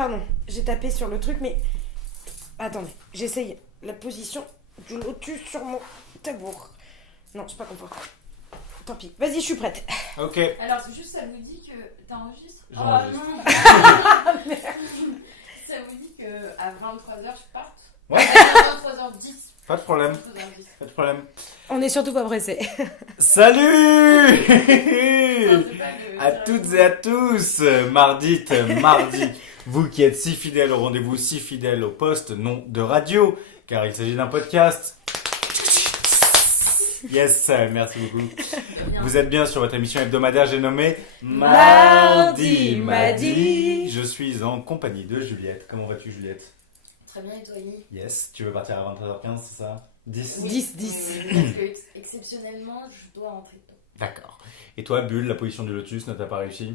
Pardon, j'ai tapé sur le truc, mais... Attendez, j'essaye la position du lotus sur mon tabouret. Non, c'est pas confortable. Tant pis. Vas-y, je suis prête. Ok. Alors, c'est juste, ça vous dit que t'enregistres? J'enregistre. Oh non. Ça vous dit qu'à 23h, je parte? Ouais. À 23h10. Pas de problème. 23h10. Pas de problème. On est surtout pas pressés. Salut Enfin, c'est pas le- à toutes et à tous. Mardi, vous qui êtes si fidèles au rendez-vous, si fidèles au poste, non de radio, car il s'agit d'un podcast. Yes, merci beaucoup. Vous êtes bien sur votre émission hebdomadaire, j'ai nommé Mardi. Je suis en compagnie de Juliette. Comment vas-tu, Juliette? Très bien, et toi, Yves? Yes, tu veux partir à 23h15, c'est ça? 10? 10. Parce que, exceptionnellement, je dois rentrer tôt. D'accord. Et toi, Bulle, la position du lotus ne t'a pas réussi?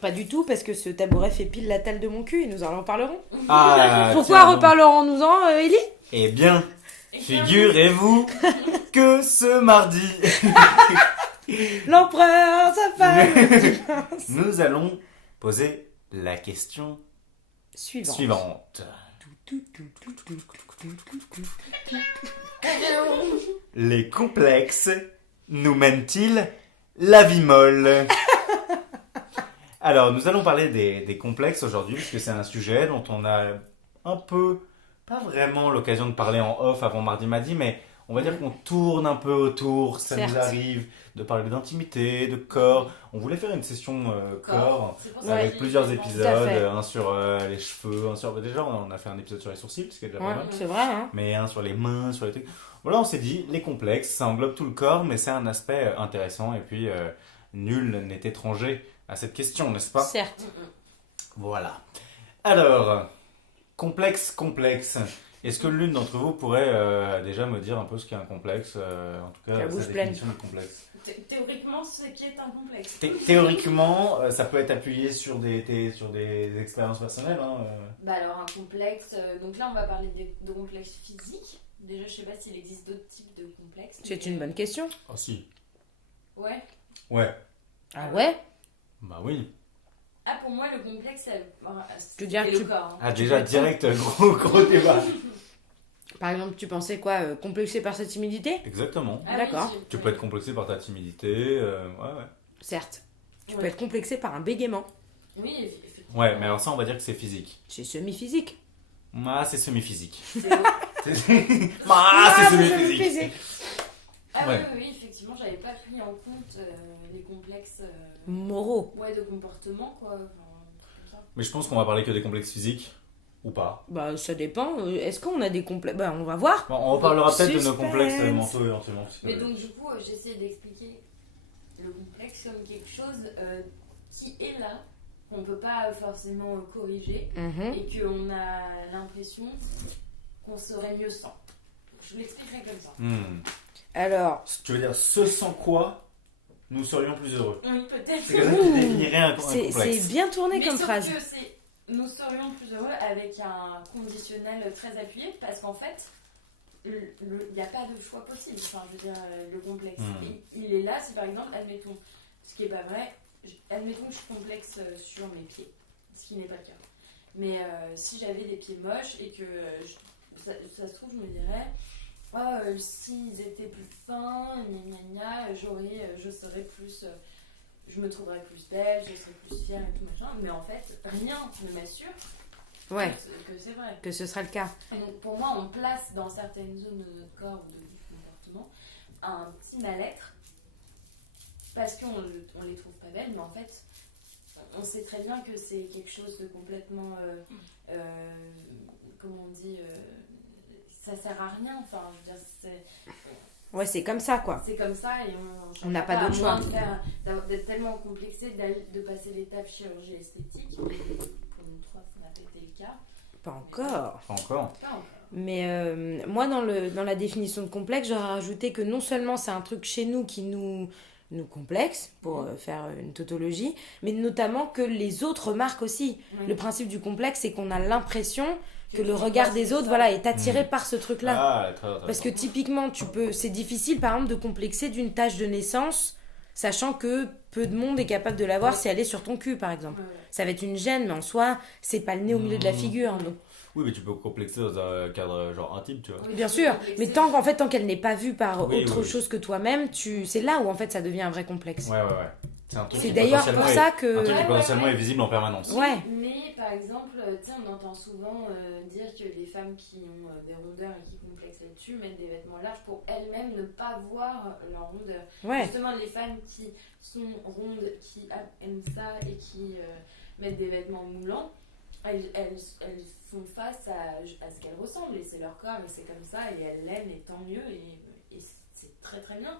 Pas du tout, parce que ce tabouret fait pile la taille de mon cul et nous en reparlerons. Ah, Pourquoi tiens donc. reparlerons-nous-en, Ellie? Eh bien, figurez-vous que ce mardi, L'empereur, sa femme. nous allons poser la question suivante. Les complexes nous mènent-ils la vie molle? Alors, nous allons parler des complexes aujourd'hui, puisque c'est un sujet dont on a un peu, pas vraiment l'occasion de parler en off avant mardi, mais on va dire qu'on tourne un peu autour, ça Certes. nous arrive de parler d'intimité, de corps. On voulait faire une session corps. C'est pour ça Avec que plusieurs j'ai épisodes, Tout à fait. un sur les cheveux, un sur... Déjà, on a fait un épisode sur les sourcils, ce qui est déjà pas Ouais, mal. c'est vrai, hein. Mais un sur les mains, sur les trucs. Voilà, on s'est dit, les complexes, ça englobe tout le corps, mais c'est un aspect intéressant. Et puis, nul n'est étranger à cette question, n'est-ce pas? Certes. Voilà. Alors, complexe. Est-ce que l'une d'entre vous pourrait déjà me dire un peu ce qu'est un complexe, en tout cas, La bouche sa pleine. définition du complexe? Théoriquement, ce qui est un complexe. Théoriquement, ça peut être appuyé sur des expériences personnelles. Hein, Bah alors, un complexe... donc là, on va parler de complexes physiques. Déjà, je sais pas s'il existe d'autres types de complexes. C'est une bonne question. Oh si. Ouais. Ouais. Ah ouais? Bah oui. Ah, pour moi, le complexe, veux dire c'est que le tu- corps. Hein. Ah déjà direct gros débat. Par exemple, tu pensais quoi? Complexé par sa timidité? Exactement. Ah oui, D'accord. Tu peux être complexé par ta timidité. Ouais. Certes. Tu peux Ouais. être complexé par un bégaiement. Oui, effectivement. Ouais, mais alors ça on va dire que c'est physique. C'est semi-physique. Ah c'est semi-physique. C'est- Ah c'est semi-physique. Ah Ouais. oui, effectivement, j'avais pas pris en compte les complexes Moraux. ouais, de comportement, quoi. Enfin, comme ça. Mais je pense qu'on va parler que des complexes physiques. Ou pas. Bah, ça dépend. Est-ce qu'on a des complexes? Bah, on va voir. Bon, on reparlera peut-être de nos Suspense. complexes mentaux éventuellement. parce que- Mais donc, du coup, j'essaie d'expliquer le complexe comme quelque chose qui est là, qu'on peut pas forcément corriger, Mhm. et qu'on a l'impression qu'on serait mieux sans. Je l'expliquerai comme ça. Alors, Tu veux dire ce sans quoi nous serions plus heureux? Oui, peut-être. C'est comme ça que tu définirais un c'est complexe. bien tourné Mais comme sauf phrase. que nous serions plus heureux avec un conditionnel très appuyé, parce qu'en fait, il n'y a pas de choix possible. Enfin, je veux dire, le complexe, il est là. Si par exemple, admettons, ce qui n'est pas vrai, admettons que je suis complexe sur mes pieds, ce qui n'est pas le cas. Mais si j'avais des pieds moches et que ça se trouve, je me dirais, s'ils étaient plus fins, je serais plus. Je me trouverais plus belle, je serais plus fière et tout machin. Mais en fait, rien ne m'assure Ouais, que c'est vrai. que ce sera le cas. Et donc pour moi, on place dans certaines zones de notre corps ou de notre comportement un petit mal-être parce qu'on les trouve pas belles, mais en fait, on sait très bien que c'est quelque chose de complètement, comment on dit, ça sert à rien. Enfin, je veux dire, Ouais, c'est comme ça, quoi. c'est comme ça et On n'a pas d'autre choix. à moins d'être tellement complexé de passer l'étape chirurgie esthétique. Pour nous trois, ça n'a pas été le cas. Pas encore. Pas encore. Pas encore. Mais moi, dans la définition de complexe, j'aurais rajouté que non seulement c'est un truc chez nous qui nous complexe, pour faire une tautologie, mais notamment que les autres remarquent aussi. Oui. Le principe du complexe, c'est qu'on a l'impression que le regard des autres, voilà, est attiré par ce truc-là. Ah, très, très Parce que typiquement, c'est difficile, par exemple, de complexer d'une tache de naissance sachant que peu de monde est capable de l'avoir si elle est sur ton cul, par exemple. Ça va être une gêne, mais en soi, c'est pas le nez au milieu de la figure. Donc. Oui, mais tu peux complexer dans un cadre genre intime, tu vois. Oui, Bien tu peux sûr, complexer. mais tant qu'elle n'est pas vue par Oui, autre oui. chose que toi-même, c'est là où en fait ça devient un vrai complexe. Ouais. C'est un truc C'est qui d'ailleurs potentiellement pour est- ça que... Un truc qui Ouais, potentiellement ouais. est visible en permanence. Ouais. Mais par exemple, tu sais, on entend souvent dire que les femmes qui ont des rondeurs et qui complexent là-dessus mettent des vêtements larges pour elles-mêmes ne pas voir leur rondeur. Ouais. Justement, les femmes qui sont rondes, qui aiment ça et qui mettent des vêtements moulants, elles font face à ce qu'elles ressemblent et c'est leur corps et c'est comme ça et elles l'aiment et tant mieux et c'est très très bien.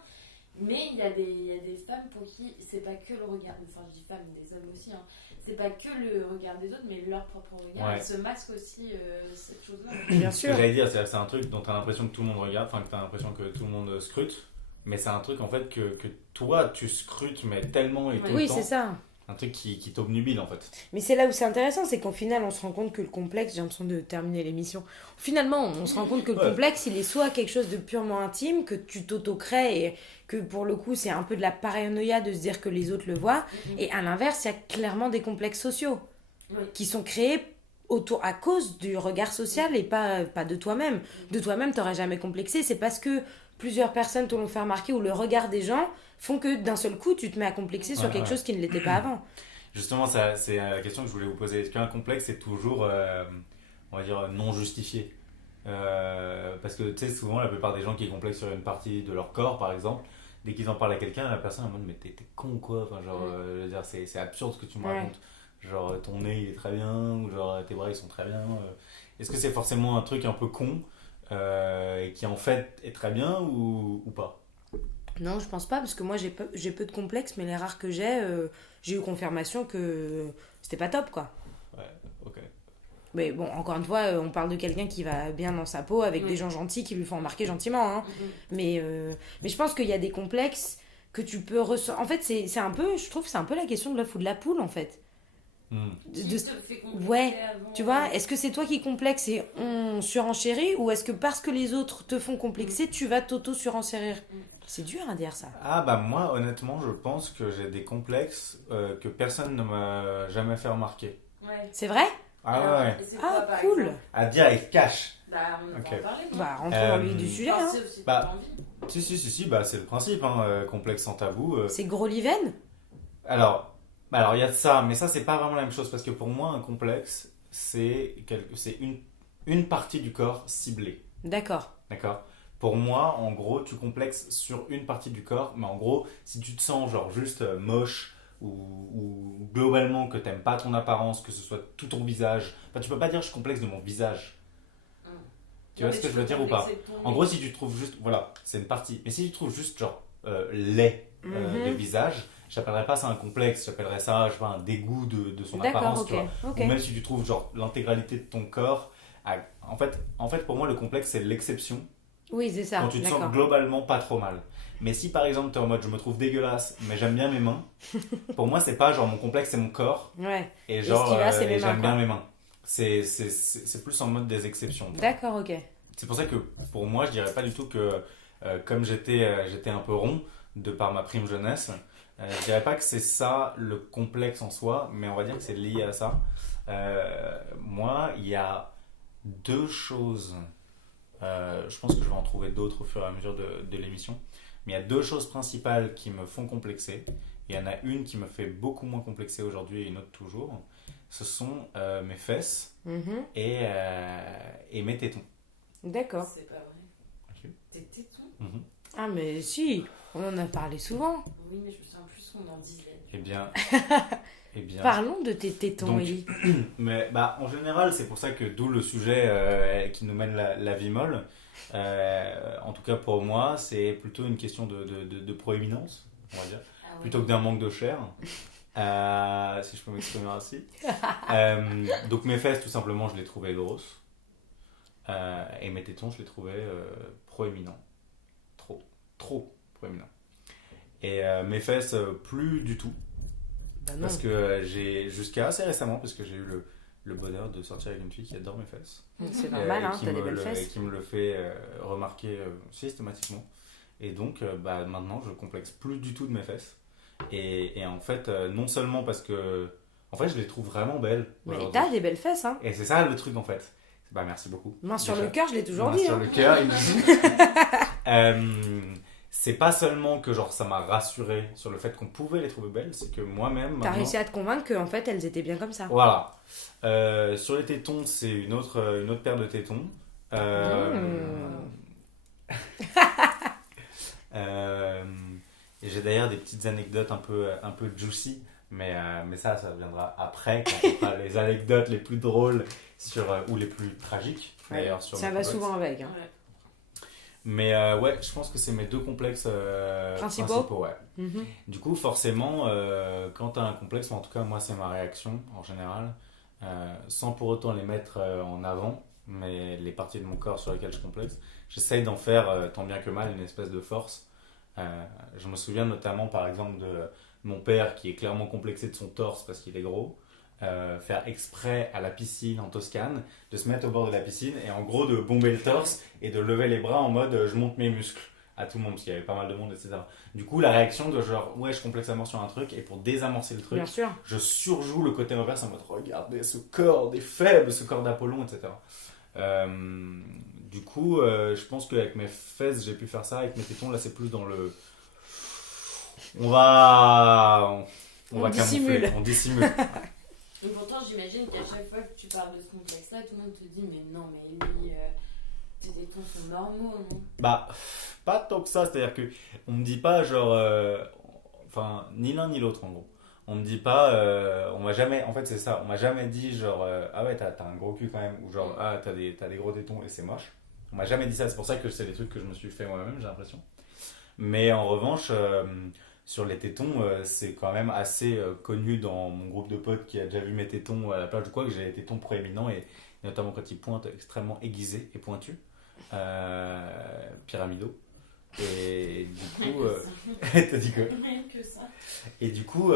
Mais il y a des femmes pour qui c'est pas que le regard, enfin je dis femmes, des hommes aussi, hein, c'est pas que le regard des autres mais leur propre regard. Ouais. Elles se masquent aussi cette chose-là. Bien Ce que sûr. j'allais dire, c'est un truc dont t'as l'impression que tout le monde regarde, enfin que t'as l'impression que tout le monde scrute, mais c'est un truc en fait que toi tu scrutes, mais tellement et tout le Oui, temps. c'est ça. Un truc qui t'obnubile en fait. Mais c'est là où c'est intéressant, c'est qu'au final, on se rend compte que le complexe, j'ai l'impression de terminer l'émission. Finalement, on se rend compte que le Ouais. complexe, il est soit quelque chose de purement intime, que tu t'auto-crées et que pour le coup, c'est un peu de la paranoïa de se dire que les autres le voient. Et à l'inverse, il y a clairement des complexes sociaux Oui. qui sont créés à cause du regard social et pas de toi-même. De toi-même, t'aurais jamais complexé. C'est parce que plusieurs personnes te l'ont fait remarquer ou le regard des gens font que d'un seul coup, tu te mets à complexer sur Ouais, quelque ouais. chose qui ne l'était pas avant. Justement, c'est la question que je voulais vous poser. Est-ce qu'un complexe est toujours, on va dire, non justifié parce que tu sais, souvent, la plupart des gens qui complexent sur une partie de leur corps, par exemple, dès qu'ils en parlent à quelqu'un, la personne est en mode mais t'es con ou quoi, enfin, genre, je veux dire, c'est absurde ce que tu me Ouais. racontes. Genre, ton nez il est très bien, ou genre tes bras ils sont très bien. Est-ce que c'est forcément un truc un peu con et qui en fait est très bien ou pas? Non, je pense pas, parce que moi j'ai peu de complexes, mais les rares que j'ai eu confirmation que c'était pas top, quoi. Ouais, ok. Mais bon, encore une fois, on parle de quelqu'un qui va bien dans sa peau, avec Oui. des gens gentils qui lui font remarquer gentiment, hein. Mais je pense qu'il y a des complexes que tu peux ressentir. En fait, c'est un peu, je trouve, c'est un peu la question de l'œuf ou de la poule, en fait. Qui De- te fait complexer Ouais, avant, Tu vois, est-ce que c'est toi qui complexes et on surenchérit, ou est-ce que parce que les autres te font complexer, tu vas t'auto-surenchérir? C'est dur à dire, ça. Ah bah moi honnêtement je pense que j'ai des complexes que personne ne m'a jamais fait remarquer. Ouais. C'est vrai? Ah Alors, ouais. et c'est quoi, Ah, par cool. exemple À dire il cache. Bah, on peut Ok. en parler. non Bah, rentrons dans le vif du sujet, Enfin, hein. c'est aussi Bah, t'as envie. Si, bah c'est le principe, hein, complexe sans tabou. C'est gros liven? Alors il y a de ça, mais ça c'est pas vraiment la même chose parce que pour moi un complexe c'est une partie du corps ciblée. D'accord. D'accord. Pour moi, en gros, tu complexes sur une partie du corps, mais en gros, si tu te sens genre juste moche ou globalement que t'aimes pas ton apparence, que ce soit tout ton visage, enfin, tu peux pas dire je complexe de mon visage. Tu vois ce que je veux dire ou pas? En gros, si tu trouves juste, voilà, c'est une partie, mais si tu trouves juste genre laid de visage, j'appellerais pas ça un complexe, j'appellerais ça, je sais pas, un dégoût de son D'accord, apparence, ok. tu vois. Ok. Ou même si tu trouves genre l'intégralité de ton corps, en fait, pour moi, le complexe c'est l'exception. Oui, c'est ça. Quand tu te sens D'accord. globalement pas trop mal. Mais si par exemple tu es en mode je me trouve dégueulasse mais j'aime bien mes mains, pour moi c'est pas genre mon complexe c'est mon corps Ouais. et ce genre qui va, c'est mes et mains, j'aime bien quoi. mes mains. C'est plus en mode des exceptions. D'accord, ok. C'est pour ça que pour moi je dirais pas du tout que comme j'étais un peu rond de par ma prime jeunesse, je dirais pas que c'est ça le complexe en soi, mais on va dire que c'est lié à ça. Moi il y a deux choses. Je pense que je vais en trouver d'autres au fur et à mesure de l'émission. Mais il y a deux choses principales qui me font complexer. Il y en a une qui me fait beaucoup moins complexer aujourd'hui et une autre toujours. Ce sont mes fesses Mhm. et mes tétons. D'accord. C'est pas vrai. Ok. Tes tétons? Mhm. Ah, mais si, on en a parlé souvent. Oui, mais je me souviens plus qu'on en disait. Eh bien. Parlons de tes tétons, Donc, Ellie. Mais bah, en général, c'est pour ça que d'où le sujet qui nous mène la vie molle. En tout cas pour moi, c'est plutôt une question de proéminence, on va dire, Ah ouais. plutôt que d'un manque de chair, si je peux m'exprimer ainsi. Donc mes fesses, tout simplement, je les trouvais grosses. Et mes tétons, je les trouvais proéminents. Trop proéminents. Et mes fesses, plus du tout. Bah non. Parce que j'ai, jusqu'à assez récemment, parce que j'ai eu le bonheur de sortir avec une fille qui adore mes fesses. C'est normal, hein, qui t'as des me belles le- fesses. Et qui me le fait remarquer systématiquement. Et donc, bah, maintenant, je complexe plus du tout de mes fesses. Et en fait, non seulement parce que... En fait, je les trouve vraiment belles. Mais aujourd'hui. t'as des belles fesses, hein. Et c'est ça le truc en fait. Bah merci beaucoup. Main sur Déjà. le cœur, je l'ai toujours Main dit. sur Hein. le cœur. C'est pas seulement que genre ça m'a rassuré sur le fait qu'on pouvait les trouver belles, c'est que moi-même T'as maintenant... réussi à te convaincre qu'en fait, elles étaient bien comme ça. Voilà. Sur les tétons, c'est une autre paire de tétons. Et j'ai d'ailleurs des petites anecdotes un peu juicy, mais ça viendra après, quand on fera les anecdotes les plus drôles ou les plus tragiques, d'ailleurs. Sur Ça le va complexe. souvent avec. Hein. Ouais. Mais ouais, je pense que c'est mes deux complexes principaux. Ouais. Mhm. Du coup, forcément, quand tu as un complexe, en tout cas, moi, c'est ma réaction en général, sans pour autant les mettre en avant, mais les parties de mon corps sur lesquelles je complexe, j'essaye d'en faire tant bien que mal une espèce de force. Je me souviens notamment, par exemple, de mon père qui est clairement complexé de son torse parce qu'il est gros. Faire exprès à la piscine en Toscane, de se mettre au bord de la piscine et en gros de bomber le torse et de lever les bras en mode je monte mes muscles à tout le monde parce qu'il y avait pas mal de monde, etc. Du coup, la réaction de genre ouais, je complexe à mort sur un truc et pour désamorcer le truc, Bien sûr. je surjoue le côté reverse en mode regardez ce corps des faibles, ce corps d'Apollon, etc. Du coup, je pense qu'avec mes fesses, j'ai pu faire ça. Avec mes tétons, là, c'est plus dans le. On va dissimule. camoufler, on dissimule. Et pourtant, j'imagine qu'à chaque fois que tu parles de ce complexe-là, tout le monde te dit mais non, mais lui, tes tétons sont normaux, non? Bah, pas tant que ça, c'est-à-dire que on me dit pas genre. Enfin, ni l'un ni l'autre en gros. On me dit pas. On m'a jamais. En fait, c'est ça. On m'a jamais dit genre. Ah ouais, t'as un gros cul quand même. Ou genre, ah, t'as des gros tétons et c'est moche. On m'a jamais dit ça. C'est pour ça que c'est des trucs que je me suis fait moi-même, j'ai l'impression. Mais en revanche. Sur les tétons, c'est quand même assez connu dans mon groupe de potes qui a déjà vu mes tétons à la plage ou quoi, que j'ai les tétons proéminents et notamment quand ils pointent extrêmement aiguisés et pointus, pyramidaux. Et du coup, t'as dit quoi? Rien que ça. Et du coup,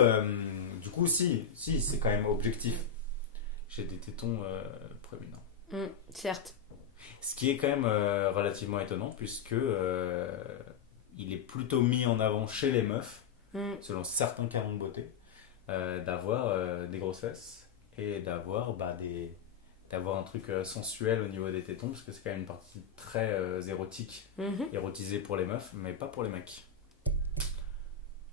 si, c'est quand même objectif. J'ai des tétons proéminents. Certes. Ce qui est quand même relativement étonnant puisque il est plutôt mis en avant chez les meufs, selon certains canons de beauté, d'avoir des grosses fesses et d'avoir un truc sensuel au niveau des tétons, parce que c'est quand même une partie très érotique, érotisée pour les meufs, mais pas pour les mecs.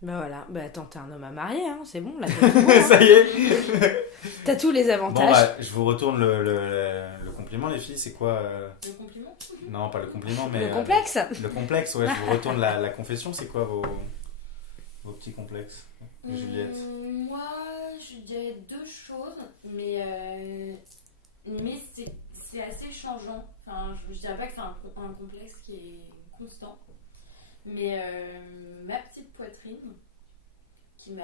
Bah voilà, bah attends, t'es un homme à marier, hein, c'est bon, là. Ça y est. T'as tous les Bon, avantages. bah, je vous retourne le compliment, les filles, c'est quoi Le compliment? Non, pas le compliment, mais... Le complexe. Le complexe, ouais, je vous retourne la confession, c'est quoi vos petits complexes, Juliette? Moi, je dirais deux choses, mais c'est assez changeant. Enfin, je dirais pas que c'est un complexe qui est constant, mais ma petite poitrine qui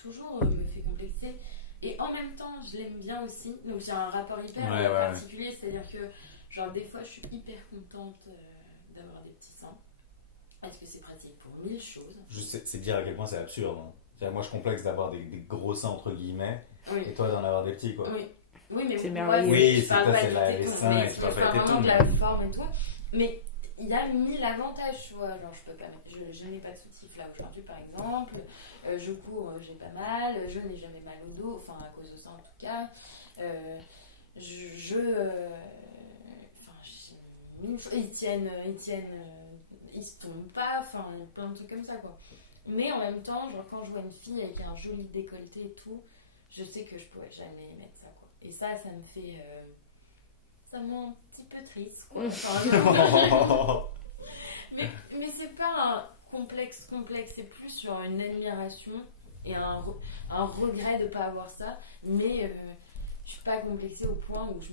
toujours me fait complexer, et en même temps je l'aime bien aussi, donc j'ai un rapport hyper particulier, c'est-à-dire que genre des fois je suis hyper contente d'avoir des petits seins parce que c'est pratique pour mille choses. C'est dire à quel point c'est absurde. Hein. C'est-à-dire, moi je complexe d'avoir des gros seins entre guillemets, Oui. et toi d'en avoir des petits quoi. Oui, mais C'est pour merveilleux. moi, Oui, je c'est parle toi, pas c'est des les tétons, seins, mais et tu parles je pas des parle tétons, vraiment de la forme et tout. Mais il y a mille avantages, tu vois. Genre, je peux pas mettre, je n'ai pas de soutif là aujourd'hui, par exemple. Je cours, j'ai pas mal. Je n'ai jamais mal au dos, enfin à cause de ça en tout cas. Ils se tombent pas, enfin plein de trucs comme ça quoi. Mais en même temps, genre quand je vois une fille avec un joli décolleté et tout, je sais que je pourrais jamais mettre ça quoi. Et ça me fait, ça me rend un petit peu triste quoi. Enfin, mais c'est pas un complexe, c'est plus sur une admiration et un regret de pas avoir ça. Mais je suis pas complexée au point où je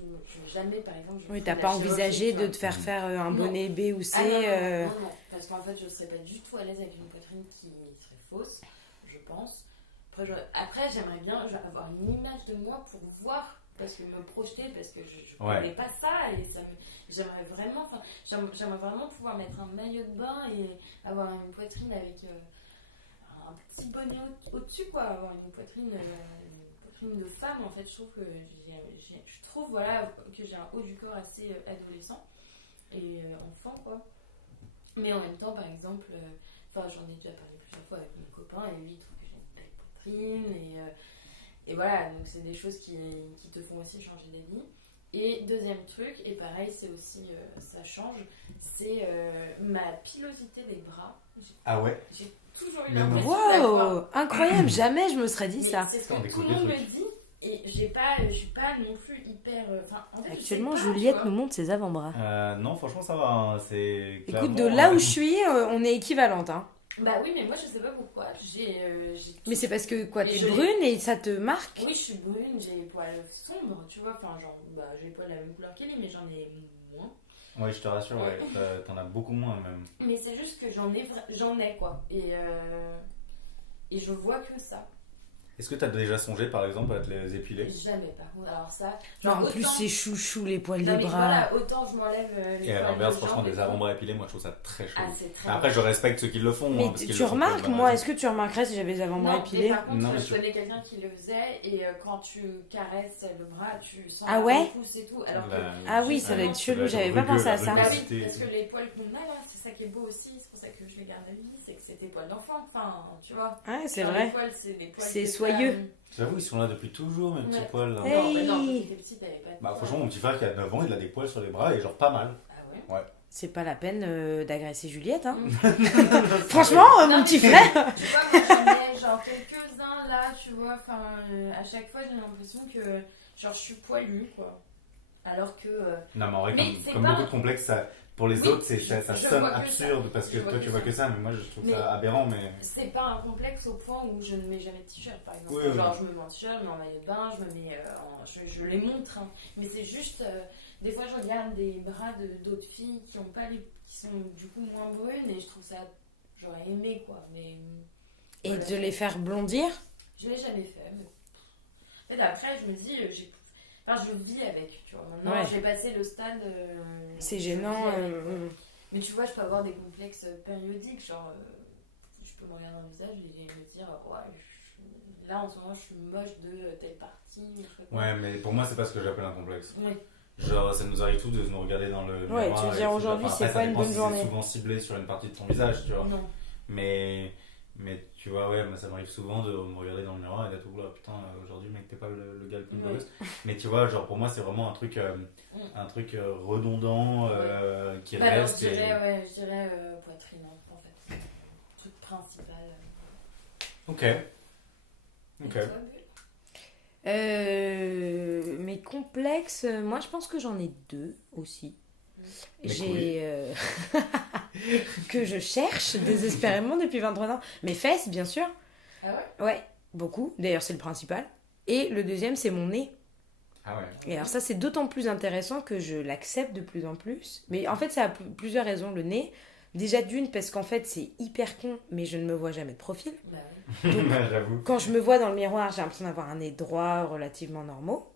jamais, par exemple... Oui, t'as pas envisagé de te faire un bonnet B ou C non, parce qu'en fait, je serais pas du tout à l'aise avec une poitrine qui serait fausse, je pense. Après, j'aimerais bien avoir une image de moi pour voir, parce que me projeter, parce que je connais pas ça, et j'aimerais vraiment pouvoir mettre un maillot de bain et avoir une poitrine avec un petit bonnet au-dessus, quoi, avoir une poitrine... de femme en fait. Je trouve que j'ai un haut du corps assez adolescent et enfant quoi, mais en même temps par exemple Enfin, j'en ai déjà parlé plusieurs fois avec mon copain et lui il trouve que j'ai une belle poitrine et voilà, donc c'est des choses qui te font aussi changer d'avis. Et deuxième truc, et pareil, c'est aussi, ça change, c'est ma pilosité des bras. Ah ouais? J'ai toujours eu Mais non. l'impression d'avoir... Waouh, incroyable, jamais je me serais dit Mais ça. c'est ce On que tout découvre le des monde me trucs. dit, et je suis pas non plus hyper... Enfin, en fait, Actuellement, je sais pas, Juliette tu vois. nous montre ses avant-bras. Non, franchement, ça va. Hein. C'est Écoute, clairement, de là où je suis, on est équivalente. Hein. Bah oui, mais moi je sais pas pourquoi. J'ai Mais c'est parce que quoi, Et t'es je- brune et ça te marque. Oui, je suis brune, j'ai les poils sombres, tu vois. Enfin, genre, j'ai les poils de la même couleur qu'Ellie, mais j'en ai moins. Ouais, je te rassure, ouais, t'en as beaucoup moins même. Mais c'est juste que j'en ai quoi. Et je vois que ça. Est-ce que t'as déjà songé par exemple à te les épiler? Jamais, par contre. Alors ça. Non, genre, en plus, autant- c'est chouchou les poils Non, des mais bras. voilà, autant je m'enlève les Et à poils l'inverse, de franchement, jambes et des tout. avant-bras épilés, moi je trouve ça très chaud. Ah, c'est très Après, bien. je respecte ceux qui le font. Mais hein, parce qu'ils tu le font pour remarques, une bonne moi, raison. est-ce que tu remarquerais si j'avais les avant-bras Non, mais épilés? par contre, Non, mais je je- connais quelqu'un qui le faisait et quand tu caresses le bras, tu sens Ah ouais le pouce et tout. Alors que Ah oui, ça doit être chelou, j'avais pas pensé à ça. Bah oui, rugosité et parce tout. que les poils qu'on a là, c'est ça qui est beau aussi, c'est pour ça que je les garde à vie, c'est que c'est des poils d'enfant, enfin, tu vois. Ouais, c'est Genre, vrai. Les poils, c'est des poils C'est de soyeux. femme. J'avoue, ils sont là depuis toujours, mes petits Ouais. poils. Là. Hey. Non, mais non, quand t'étais petite, t'avais pas de Bah, poils. franchement, mon petit frère qui a 9 ans, il a des poils sur les bras et genre pas mal. Ah ouais. C'est pas la peine d'agresser Juliette. Hein. Franchement, Non, mon mais petit tu- frère. Tu vois, moi j'en ai genre quelques-uns là, tu vois, enfin, à chaque fois j'ai l'impression que genre je suis poilue, quoi. Alors que. Non, mais en vrai, Mais comme, c'est comme pas- beaucoup de complexes, ça, pour les Oui, autres, ça je sonne vois que absurde ça. parce que Je vois toi que tu vois ça. que ça, mais moi je trouve Mais- ça aberrant. Mais C'est pas un complexe au point où je ne mets jamais de t-shirt, par exemple. Oui, oui. Genre, je me mets en t-shirt, je me mets en maillot de bain, je me mets je les montre. Hein. Mais c'est juste, des fois, je regarde des bras d'autres filles qui ont pas qui sont du coup moins brunes et je trouve ça, j'aurais aimé quoi. Mais Et voilà. de les faire blondir. Je l'ai jamais fait. Mais après, je me dis, enfin, je vis avec, tu vois. Maintenant, Ouais. j'ai passé le stade. C'est je gênant. vis avec, Mais tu vois, je peux avoir des complexes périodiques, genre, je peux me regarder dans le visage et me dire, ouais, là en ce moment, je suis moche de telle partie. Je sais pas quoi. ouais, mais pour moi, c'est pas ce que j'appelle un complexe. Oui. Genre, ça nous arrive tous de nous regarder dans le Ouais, miroir tu veux et dire, tout. aujourd'hui, Enfin, c'est après, pas ça une dépend bonne si journée. C'est souvent ciblé sur une partie de ton visage, tu vois. Non. Mais tu vois, ouais, moi, ça m'arrive souvent de me regarder dans le miroir et d'être là, putain, aujourd'hui, mec, t'es pas le gars le plus beau Ouais. gosse. Mais tu vois, genre, pour moi, c'est vraiment un truc redondant qui Bah, alors, reste. je dirais poitrine, en fait. Truc principal. Ok. Et Ok. toi, Bulle Mes complexes, moi je pense que j'en ai deux aussi. Les J'ai que je cherche désespérément depuis 23 ans. Mes fesses, bien sûr. Ah ouais? Ouais, beaucoup. D'ailleurs, c'est le principal. Et le deuxième, c'est mon nez. Ah ouais. Et alors ça, c'est d'autant plus intéressant que je l'accepte de plus en plus. Mais en fait, ça a plusieurs raisons, le nez. Déjà d'une, parce qu'en fait, c'est hyper con, mais je ne me vois jamais de profil. Bah oui. Donc, J'avoue. quand je me vois dans le miroir, j'ai l'impression d'avoir un nez droit, relativement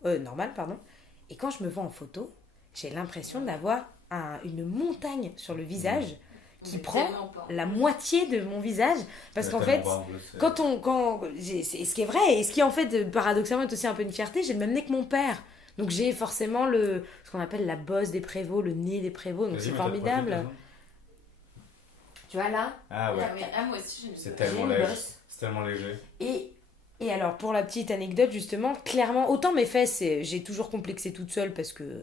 normal, pardon. Et quand je me vois en photo, j'ai l'impression d'avoir une montagne sur le visage qui Mais prend tellement pas. la moitié de mon visage. Parce Ouais, qu'en tellement fait, pas, en plus, c'est- ce qui est vrai, et ce qui en fait, paradoxalement, est aussi un peu une fierté, j'ai le même nez que mon père. Donc j'ai forcément ce qu'on appelle la bosse des Prévost, le nez des Prévost, donc Vas-y, c'est mets ta formidable. poitrine, Tu vois là Ah ouais. Ah oui, ah, moi aussi j'ai C'est une tellement J'ai une léger. bosse. C'est tellement léger. Et alors, pour la petite anecdote, justement, clairement, autant mes fesses, j'ai toujours complexé toute seule parce que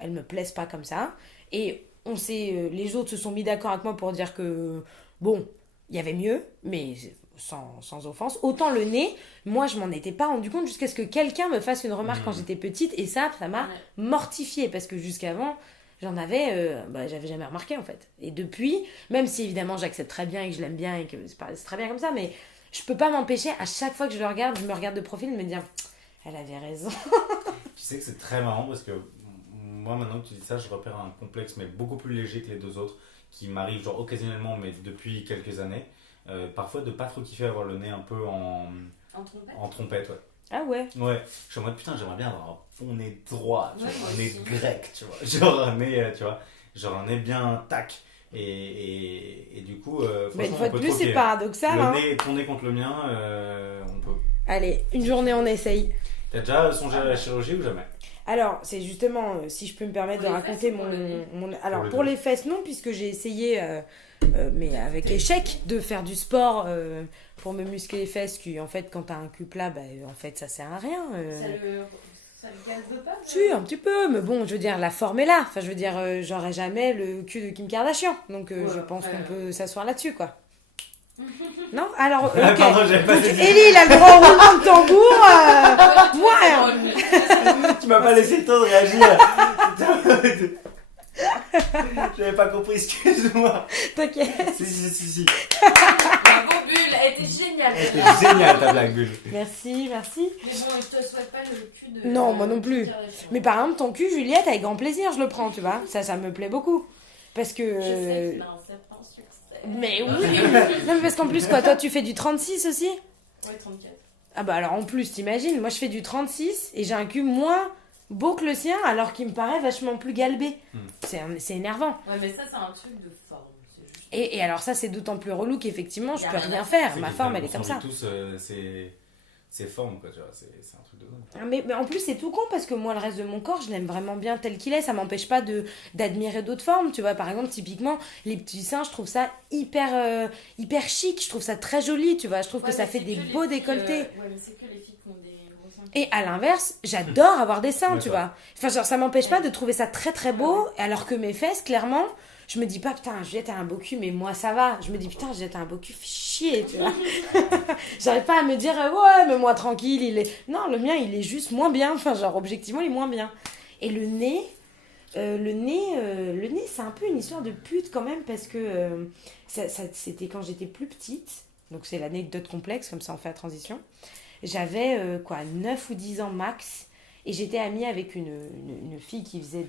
elles me plaisent pas comme ça. Et les autres se sont mis d'accord avec moi pour dire que, bon, il y avait mieux, mais sans offense. Autant le nez, moi, je m'en étais pas rendu compte jusqu'à ce que quelqu'un me fasse une remarque quand j'étais petite. Et ça m'a Ouais. mortifiée parce que jusqu'avant, j'avais jamais remarqué en fait. Et depuis, même si évidemment j'accepte très bien et que je l'aime bien et que c'est très bien comme ça, mais je peux pas m'empêcher, à chaque fois que je le regarde, je me regarde de profil de me dire, elle avait raison. Tu sais que c'est très marrant parce que moi, maintenant que tu dis ça, je repère un complexe, mais beaucoup plus léger que les deux autres, qui m'arrive genre occasionnellement, mais depuis quelques années. Parfois de pas trop kiffer avoir le nez un peu En trompette? en trompette, ouais. Ah ouais. Ouais, je suis en mode putain, j'aimerais bien avoir un bon nez droit, tu Ouais, vois, moi un nez aussi. grec, tu vois. Genre un nez, tu vois, genre un nez bien tac. Et du coup, Mais une franchement, fois on de peut plus, troquer. c'est paradoxal. Hein. Ton nez contre le mien, on peut. Allez, une journée on essaye. T'as déjà songé à la chirurgie ou jamais? Alors, c'est justement, si je peux me permettre de Pour les raconter fesses ou pour le nez Alors, Pour le pour nez. les fesses, non, puisque j'ai essayé, mais avec échec, de faire du sport pour me muscler les fesses, qui, en fait, quand t'as un cul plat, en fait, ça sert à rien. Ça le gazeux pas Si, un petit peu, mais bon, je veux dire, la forme est là. Enfin, je veux dire, j'aurais jamais le cul de Kim Kardashian. Donc, je pense qu'on peut s'asseoir là-dessus, quoi. Non? Alors, ok. Pardon, j'avais pas Donc, saisi. Ellie, il a le grand roulement de tambour. Moi, Tu m'as pas laissé le temps de réagir. J'avais pas compris, excuse-moi. t'inquiète. Si. Bravo Bulle, elle était géniale. Elle était géniale ta blague, Bulle. Merci. Mais bon, je te souhaite pas le cul de. Non, moi non plus. Kardashian. Mais par exemple, ton cul, Juliette, avec grand plaisir, je le prends, tu vois. Ça me plaît beaucoup. Parce que... Je sais que c'est un certain succès. Mais oui. Non, mais parce qu'en plus, quoi, toi, tu fais du 36 aussi? Ouais, 34. Ah bah alors, en plus, t'imagines, moi, je fais du 36 et j'ai un cul moins beau que le sien, alors qu'il me paraît vachement plus galbé. C'est énervant. Ouais, mais ça, c'est un truc de forme. C'est juste. Et alors ça, c'est d'autant plus relou qu'effectivement, je Y a peux rien rien à faire. C'est Ma qu'ils forme, prennent elle est comme ça. conscience de tous ces formes, quoi, tu vois. C'est un truc de dingue. Mais en plus, c'est tout con parce que moi, le reste de mon corps, je l'aime vraiment bien tel qu'il est. Ça m'empêche pas d'admirer d'autres formes. Tu vois, par exemple, typiquement, les petits seins, je trouve ça hyper chic. Je trouve ça très joli, tu vois. Je trouve que Ouais, ça mais fait c'est des que les beaux filles, décolletés. Ouais, mais c'est que les filles qui ont des gros seins. Et à l'inverse, j'adore avoir des seins, Ouais, tu toi. vois. Enfin, genre, ça m'empêche pas de trouver ça très très beau, alors que mes fesses, clairement, je me dis pas, putain, Juliette a un beau cul, mais moi ça va. Je me dis, putain, Juliette a un beau cul, fais chier, tu vois. J'arrive pas à me dire, ouais, mais moi tranquille, il est. Non, le mien, il est juste moins bien. Enfin, genre, objectivement, il est moins bien. Et le nez, c'est un peu une histoire de pute quand même, parce que c'était quand j'étais plus petite. Donc, c'est l'anecdote complexe, comme ça on fait la transition. J'avais 9 ou 10 ans max et j'étais amie avec une fille qui faisait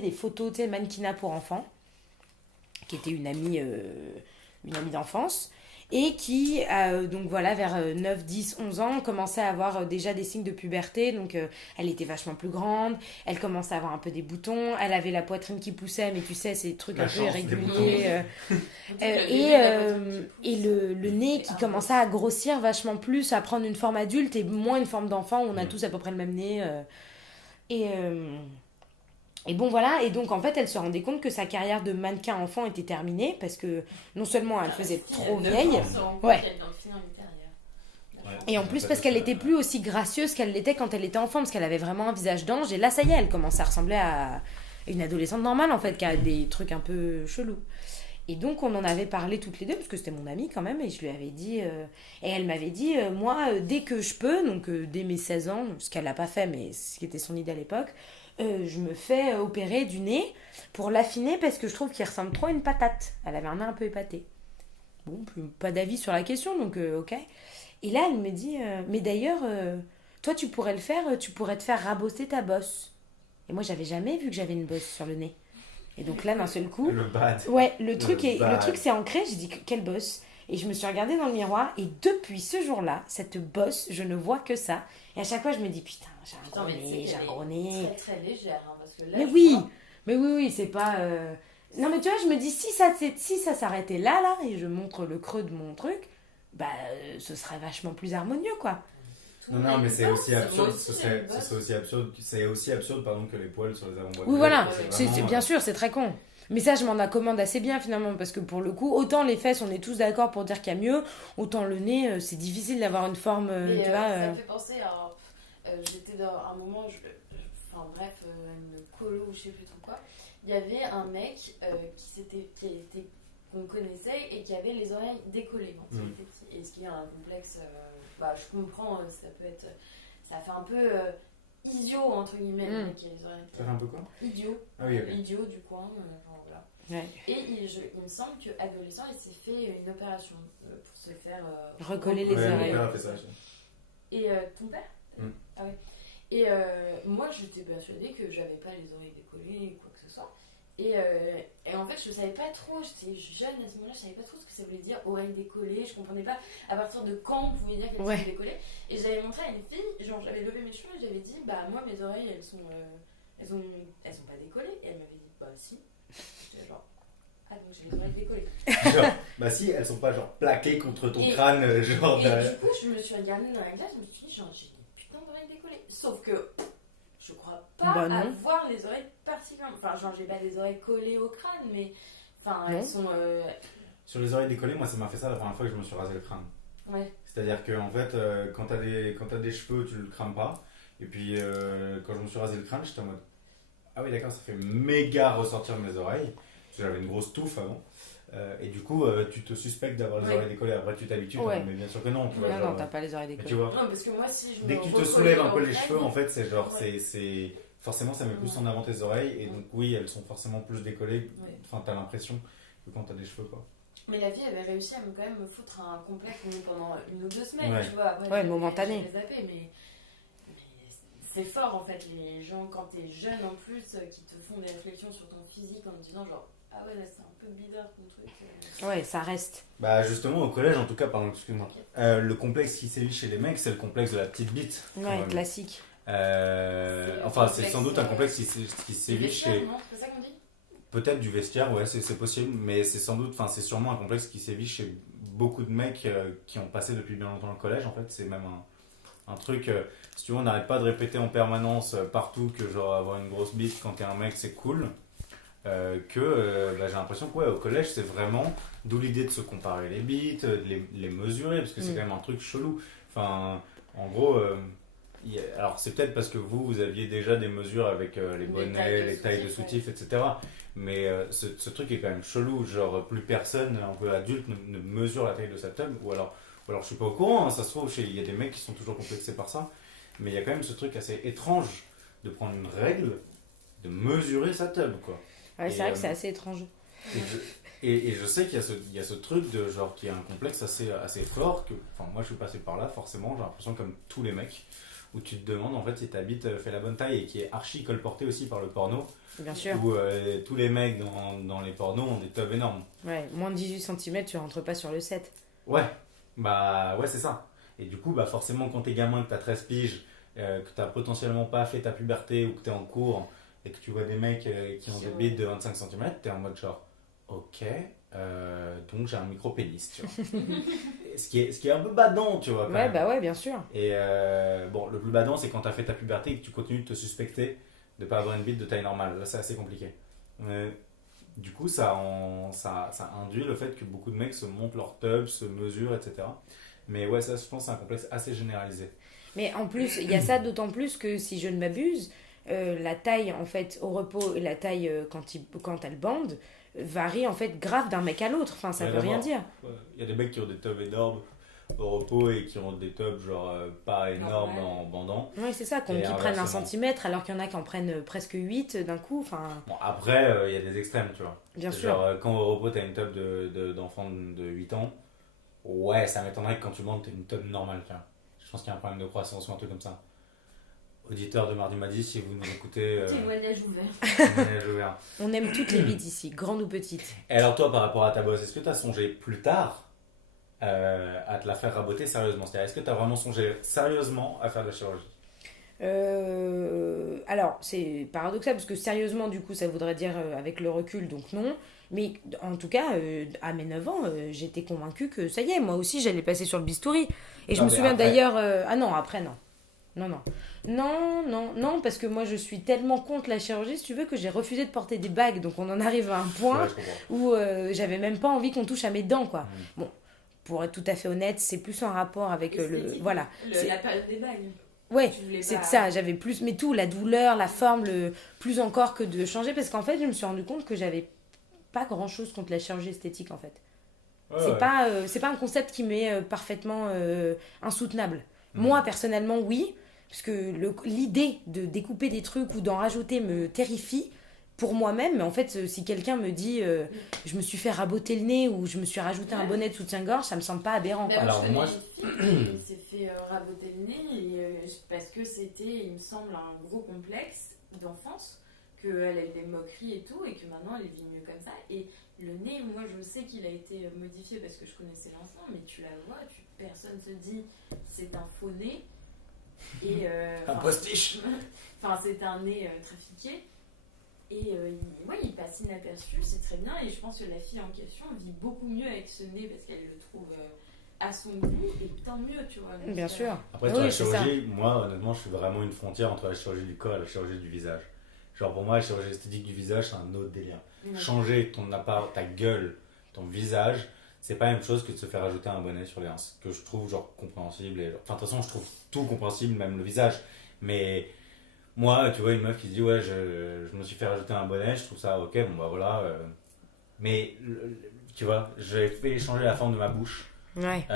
des photos, tu sais, mannequinat pour enfants, qui était une amie d'enfance et qui, donc voilà, vers 9, 10, 11 ans, commençait à avoir déjà des signes de puberté. Donc, elle était vachement plus grande, elle commençait à avoir un peu des boutons, elle avait la poitrine qui poussait, mais tu sais, ces trucs La un peu chance des irréguliers. Et le nez qui commençait à grossir vachement plus, à prendre une forme adulte et moins une forme d'enfant, où on a tous à peu près le même nez. Et bon, voilà. Et donc, en fait, elle se rendait compte que sa carrière de mannequin enfant était terminée parce que non seulement elle faisait trop vieille, Ouais. et en plus parce qu'elle était plus aussi gracieuse qu'elle l'était quand elle était enfant, parce qu'elle avait vraiment un visage d'ange. Et là, ça y est, elle commençait à ressembler à une adolescente normale, en fait, qui a des trucs un peu chelous. Et donc, on en avait parlé toutes les deux, parce que c'était mon amie quand même, et je lui avais dit... et elle m'avait dit, moi, dès que je peux, donc dès mes 16 ans, ce qu'elle n'a pas fait, mais ce qui était son idée à l'époque, je me fais opérer du nez pour l'affiner, parce que je trouve qu'il ressemble trop à une patate. Elle avait un nez un peu épaté. Bon, pas d'avis sur la question, donc ok. Et là, elle me dit, mais d'ailleurs, toi, tu pourrais le faire, tu pourrais te faire rabosser ta bosse. Et moi, j'avais jamais vu que j'avais une bosse sur le nez. Et donc là, d'un seul coup... Le bad. Ouais, le truc bad. s'est ancré, j'ai dit quelle bosse. Et je me suis regardée dans le miroir et depuis ce jour-là, cette bosse, je ne vois que ça. Et à chaque fois, je me dis putain, j'ai un gros nez, j'ai un gros nez. Très très légère, hein, parce que là, Mais je oui, vois- oui, c'est pas... Non mais tu vois, je me dis si ça s'arrêtait là, et je montre le creux de mon truc, bah ce serait vachement plus harmonieux, quoi. Non, mais c'est aussi absurde. Moi aussi, j'ai une bosse. C'est aussi absurde, pardon, que les poils sur les avant-bras. Oui, voilà, c'est c'est bien sûr, c'est très con. Mais ça, je m'en accommode assez bien finalement, parce que pour le coup, autant les fesses, on est tous d'accord pour dire qu'il y a mieux, autant le nez, c'est difficile d'avoir une forme, Mais, tu vois. ça me fait penser à. J'étais dans un moment, enfin bref, une colo ou je sais plus trop quoi. Il y avait un mec qu'on connaissait et qui avait les oreilles décollées quand il était petit. Et ce qui est un complexe, je comprends, ça peut être. Ça fait un peu idiot entre guillemets, le mec qui a les oreilles Ça fait un peu quoi? idiot. Ah oui, ok. Idiot du coin, enfin, voilà. Ouais. Et il me semble qu'adolescent, il s'est fait une opération pour se faire Recoller les Ouais, mon oreilles. père a fait ça. Et ton père Mm. Ah ouais. Et moi, j'étais persuadée que j'avais pas les oreilles décollées ou quoi que ce soit. Et en fait, je savais pas trop, j'étais jeune à ce moment-là, je savais pas trop ce que ça voulait dire oreilles décollées. Je comprenais pas à partir de quand on pouvait dire qu'elles étaient décollées. Et j'avais montré à une fille, genre j'avais levé mes cheveux et j'avais dit, bah moi mes oreilles elles sont pas décollées. Et elle m'avait dit, bah si. J'étais genre, ah donc j'ai les oreilles décollées. Genre, bah si, elles sont pas genre plaquées contre ton crâne, genre. Et du coup, je me suis regardée dans la glace, je me suis dit, genre j'ai des putains d'oreilles décollées. Sauf que je crois pas Bah non. avoir les oreilles particulièrement. Enfin, genre, j'ai pas des oreilles collées au crâne, mais. Enfin, Non. elles sont. Sur les oreilles décollées, moi ça m'a fait ça la première fois que je me suis rasé le crâne. Ouais. C'est-à-dire que en fait, quand t'as des cheveux, tu le crames pas. Et puis quand je me suis rasé le crâne, j'étais en mode ah oui, d'accord, ça fait méga ressortir mes oreilles. Parce que j'avais une grosse touffe avant. Et du coup, tu te suspectes d'avoir les Ouais. oreilles décollées. Après, tu t'habitues, Ouais. mais bien sûr que non. Tu vois, Non, genre, non, t'as pas les oreilles mais tu décollées. vois, Non, parce que moi, si je dès me que tu te recollais soulèves un au peu les crâne, cheveux, en fait, c'est genre, Ouais. c'est forcément, ça met plus Ouais. en avant tes oreilles. Et donc, oui, elles sont forcément plus décollées. Ouais. Enfin, t'as l'impression que quand t'as des cheveux, quoi. Mais la vie avait réussi à quand même me foutre un complexe pendant 1 ou 2 semaines, Ouais. tu vois. Après, Ouais, j'ai- momentané. j'ai zappé, mais c'est fort en fait. Les gens, quand t'es jeune en plus, qui te font des réflexions sur ton physique en te disant genre, ah ouais, là c'est un peu bizarre ton truc. Ouais, ça reste. Bah, justement, au collège, en tout cas, pardon, excuse-moi. Ok. Le complexe qui sévit chez les mecs, c'est le complexe de la petite bite. quand Ouais, même. classique. Enfin, c'est sans doute un complexe qui C'est sévit chez. non, c'est ça qu'on dit. Peut-être du vestiaire, ouais, c'est possible, mais c'est sans doute, enfin, c'est sûrement un complexe qui sévit chez beaucoup de mecs qui ont passé depuis bien longtemps le collège. En fait, c'est même un truc. Si tu veux, on n'arrête pas de répéter en permanence partout que genre avoir une grosse bite quand t'es un mec, c'est cool. Bah, j'ai l'impression que ouais, au collège, c'est vraiment d'où l'idée de se comparer les bites, de les mesurer, parce que c'est quand même un truc chelou. Enfin, en gros. Alors c'est peut-être parce que vous aviez déjà des mesures avec les bonnets, les tailles de soutif, etc. Mais ce truc est quand même chelou, genre plus personne, un peu adulte, ne mesure la taille de sa tub, ou alors je suis pas au courant, hein, ça se trouve, il y a des mecs qui sont toujours complexés par ça, mais il y a quand même ce truc assez étrange de prendre une règle, de mesurer sa tub, quoi. Ouais, Et, c'est vrai que c'est assez étrange. Et je sais qu'il y a ce truc de genre qui est un complexe assez fort, que, enfin moi je suis passé par là forcément, j'ai l'impression comme tous les mecs, où tu te demandes en fait si ta bite fait la bonne taille et qui est archi colporté aussi par le porno, Bien sûr. où tous les mecs dans les pornos ont des tubs énormes. Ouais, moins de 18 cm, tu rentres pas sur le 7. Ouais, bah ouais c'est ça. Et du coup bah forcément quand t'es gamin, que t'as 13 piges, que t'as potentiellement pas fait ta puberté ou que t'es en cours et que tu vois des mecs qui ont des bites de 25 cm, t'es en mode genre ok, donc j'ai un micro-pénis, tu vois. ce qui est un peu badant, tu vois. Quand Ouais, même. bah ouais, bien sûr. Et bon, le plus badant, c'est quand t'as fait ta puberté et que tu continues de te suspecter de pas avoir une bite de taille normale. Là, c'est assez compliqué. Mais, du coup, ça induit le fait que beaucoup de mecs se montent leur tub, se mesurent, etc. Mais ouais, ça, je pense, c'est un complexe assez généralisé. Mais en plus, il y a ça d'autant plus que si je ne m'abuse, la taille en fait au repos et la taille quand elle bande varie en fait grave d'un mec à l'autre. Enfin, ça Ouais, veut rien d'abord. dire. Il y a des mecs qui ont des tubs énormes au repos et qui ont des tubs genre pas énormes Normal. en bandant. Ouais, c'est ça, Et qui prennent 1 inversement. centimètre alors qu'il y en a qui en prennent presque 8 d'un coup. Enfin, Bon, après, il y a des extrêmes, tu vois. bien C'est sûr. genre, quand au repos, t'as une tub d'enfant de 8 ans, ouais, ça m'étonnerait que quand tu montes, t'aies une tub normale, tu vois. Je pense qu'il y a un problème de croissance ou un truc comme ça. Auditeur de Mardi Madi, si vous nous écoutez, Témoignage ouvert. témoignage ouvert. On aime toutes les bites ici, grandes ou petites. Et alors toi, par rapport à ta bosse, est-ce que t'as songé plus tard à te la faire raboter sérieusement? C'est-à-dire, est-ce que t'as vraiment songé sérieusement à faire de la chirurgie? Alors, c'est paradoxal parce que sérieusement, du coup, ça voudrait dire avec le recul, donc non. Mais en tout cas, à mes 9 ans, j'étais convaincue que ça y est, moi aussi, j'allais passer sur le bistouri. Et je Non, me mais souviens après. d'ailleurs. Ah non, après, non. Non, parce que moi, je suis tellement contre la chirurgie, si tu veux, que j'ai refusé de porter des bagues. Donc, on en arrive à un point Ouais, je comprends. où j'avais même pas envie qu'on touche à mes dents, quoi. Mm. Bon, pour être tout à fait honnête, c'est plus en rapport avec le. Esthétique. Voilà. C'est- La période des bagues. Ouais, Tu voulais c'est pas- ça, j'avais plus, mais tout, la douleur, la forme, plus encore que de changer, parce qu'en fait, je me suis rendu compte que j'avais pas grand chose contre la chirurgie esthétique, en fait. Ouais, C'est pas un concept qui m'est parfaitement insoutenable. Moi, personnellement, oui, parce que l'idée de découper des trucs ou d'en rajouter me terrifie pour moi-même, mais en fait, si quelqu'un me dit je me suis fait raboter le nez ou je me suis rajouté un bonnet de soutien-gorge, ça me semble pas aberrant, quoi. Alors, je moi, connais une fille qui s'est fait raboter le nez parce que c'était, il me semble, un gros complexe d'enfance, qu'elle avait des moqueries et tout, et que maintenant elle vit mieux comme ça. Et le nez, moi je sais qu'il a été modifié parce que je connaissais l'enfant, mais tu la vois, personne se dit c'est un faux nez. Et, Un enfin, postiche. Enfin, c'est un nez trafiqué. Et il passe inaperçu, c'est très bien. Et je pense que la fille en question vit beaucoup mieux avec ce nez parce qu'elle le trouve à son goût, et tant mieux, tu vois. Bien sûr. Après, sur Oui, la c'est chirurgie, moi, honnêtement, je suis vraiment une frontière entre la chirurgie du corps et la chirurgie du visage. Genre, pour moi, la chirurgie esthétique du visage, c'est un autre délire. Ouais. Changer ton appart, ta gueule, ton visage, c'est pas la même chose que de se faire ajouter un bonnet sur les hanches. Que je trouve, genre, compréhensible. Enfin, de toute façon, je trouve tout compréhensible, même le visage. Mais moi, tu vois, une meuf qui se dit, ouais, je me suis fait rajouter un bonnet, je trouve ça ok, bon, bah voilà. Mais, tu vois, j'ai fait changer la forme de ma bouche. Ouais.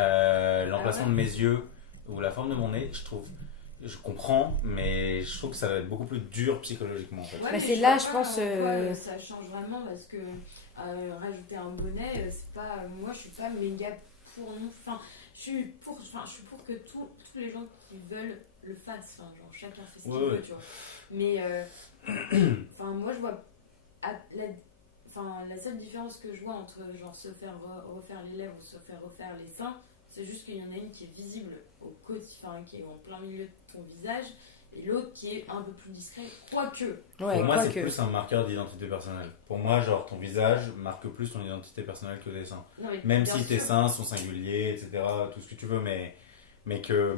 L'emplacement de mes yeux ou la forme de mon nez, je comprends, mais je trouve que ça va être beaucoup plus dur psychologiquement en fait. Ouais, Mais mais c'est je là, vois je pas pense, en quoi, ça change vraiment parce que rajouter un bonnet, c'est pas. Moi, je suis pas méga pour nous. Enfin, je suis pour que tous les gens qui veulent le fassent. Enfin, genre, chacun fait ce qu'il veut, tu vois. Mais, enfin, moi, je vois. La seule différence que je vois entre genre se faire refaire les lèvres ou se faire refaire les seins, c'est juste qu'il y en a une qui est visible au quotidien, qui est en plein milieu de ton visage, et l'autre qui est un peu plus discret, quoique. Ouais, pour moi, c'est quoique. plus un marqueur d'identité personnelle. Pour moi, genre, ton visage marque plus ton identité personnelle que tes seins. Non, mais Même bien si tes sûr. seins sont singuliers, etc., tout ce que tu veux, mais que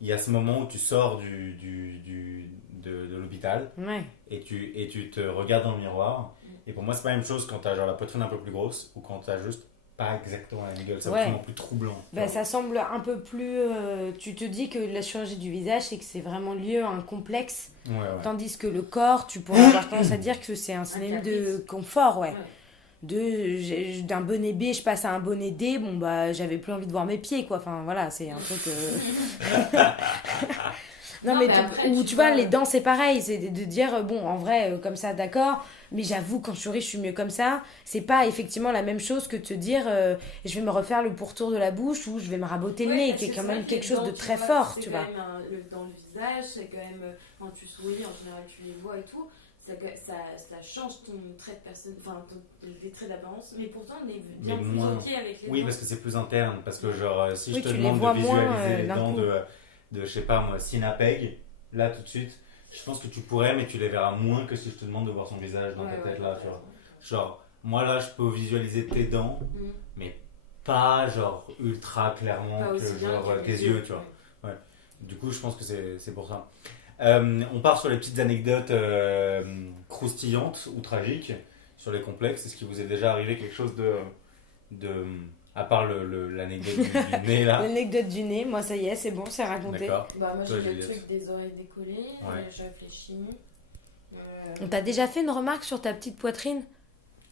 il y a ce moment où tu sors de l'hôpital Ouais. et tu te regardes dans le miroir. Et pour moi, c'est pas la même chose quand t'as genre la poitrine un peu plus grosse ou quand t'as juste pas exactement la même gueule. C'est Ouais. vraiment plus troublant. tu Bah, vois. ça semble un peu plus. Tu te dis que la chirurgie du visage, c'est que c'est vraiment lié à un complexe. Ouais, ouais. Tandis que le corps, tu pourrais avoir tendance à dire que c'est un synonyme de caprice. confort, ouais. Ouais. D'un bonnet B, je passe à un bonnet D, bon bah j'avais plus envie de voir mes pieds, quoi. Enfin voilà, c'est un truc. Non, Non, mais mais après, ou tu tu vois, vois, les dents c'est pareil, c'est de dire bon, en vrai, comme ça, d'accord, mais j'avoue, quand je souris, je suis mieux comme ça. C'est pas effectivement la même chose que de te dire je vais me refaire le pourtour de la bouche ou je vais me raboter le Ouais, nez, parce qui est que quand c'est même vrai que quelque les chose dents, de tu très vois, fort, c'est tu quand vois. même dans le visage, c'est quand même. Quand tu souris, en général, tu les vois et tout. Ça change ton trait de personne, enfin les traits d'apparence, mais pourtant on est bien Mais plus moins. ok avec les Oui, dents. parce que c'est plus interne. Parce que, genre, si Oui, je te tu les demande vois de moins, visualiser les d'un dents coup. de, je sais pas moi, Sina Peg, là tout de suite, je pense que tu pourrais, mais tu les verras moins que si je te demande de voir son visage dans ta tête là, tu vois. Genre, moi là, je peux visualiser tes dents, Mhm. mais pas genre ultra clairement Pas que aussi bien genre que tes les yeux, tu vois. ouais. Du coup, je pense que c'est pour ça. On part sur les petites anecdotes croustillantes ou tragiques sur les complexes. Est-ce qu'il vous est déjà arrivé quelque chose de à part l'anecdote du nez là? L'anecdote du nez, moi ça y est, c'est bon, c'est raconté. D'accord. Bah, moi Toi, j'ai le Juliette. truc des oreilles décollées, Ouais. j'ai réfléchi. On t'a déjà fait une remarque sur ta petite poitrine?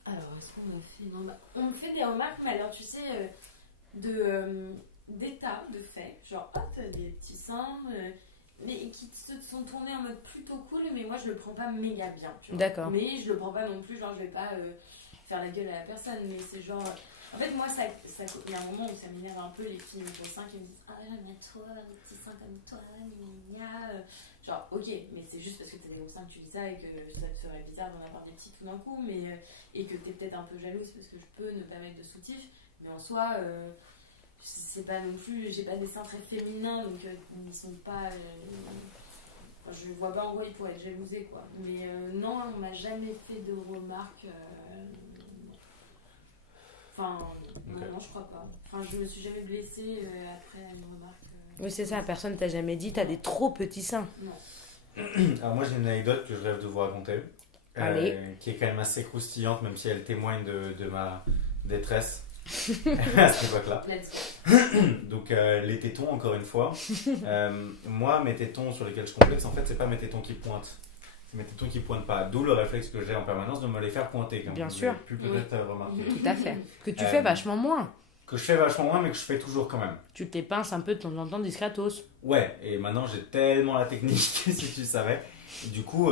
Alors, est-ce qu'on me fait une remarque? On me fait des remarques, mais alors tu sais, d'état, de fait. Genre, ah, t'as des petits seins, mais qui se sont tournés en mode plutôt cool, mais moi je le prends pas méga bien. Tu vois. D'accord. Mais je le prends pas non plus, genre je vais pas faire la gueule à la personne, mais c'est genre. En fait, moi, il y a un moment où ça m'énerve un peu les filles niveau 5 qui me disent ah, j'aimerais toi, des petits seins comme toi, gna. Genre, ok, mais c'est juste parce que t'as des gros seins que tu dis ça et que ça te ferait bizarre d'en avoir des petits tout d'un coup, mais, et que t'es peut-être un peu jalouse parce que je peux ne pas mettre de soutif, mais en soi, c'est pas non plus. J'ai pas des seins très féminins donc ils sont pas. Je vois pas en quoi ils pourraient être jalousés, quoi. Mais non, on m'a jamais fait de remarques. Enfin, Ok. non, je crois pas. Enfin, je me suis jamais blessée après une remarque. Oui, c'est ça, personne t'a jamais dit t'as des trop petits seins. Non. Alors moi j'ai une anecdote que je rêve de vous raconter, Allez. qui est quand même assez croustillante, même si elle témoigne de ma détresse à cette époque-là. Let's go. Donc les tétons, encore une fois. Moi, mes tétons sur lesquels je complexe, en fait, c'est pas mes tétons qui pointent. C'est mes tétons qui pointent pas. D'où le réflexe que j'ai en permanence de me les faire pointer. Comme Bien vous sûr. avez pu peut-être remarquer. Tout à fait. Que tu fais vachement moins. Que je fais vachement moins, mais que je fais toujours quand même. Tu te les pinces un peu de temps en temps discretos. Ouais, et maintenant j'ai tellement la technique, si tu savais. Du coup,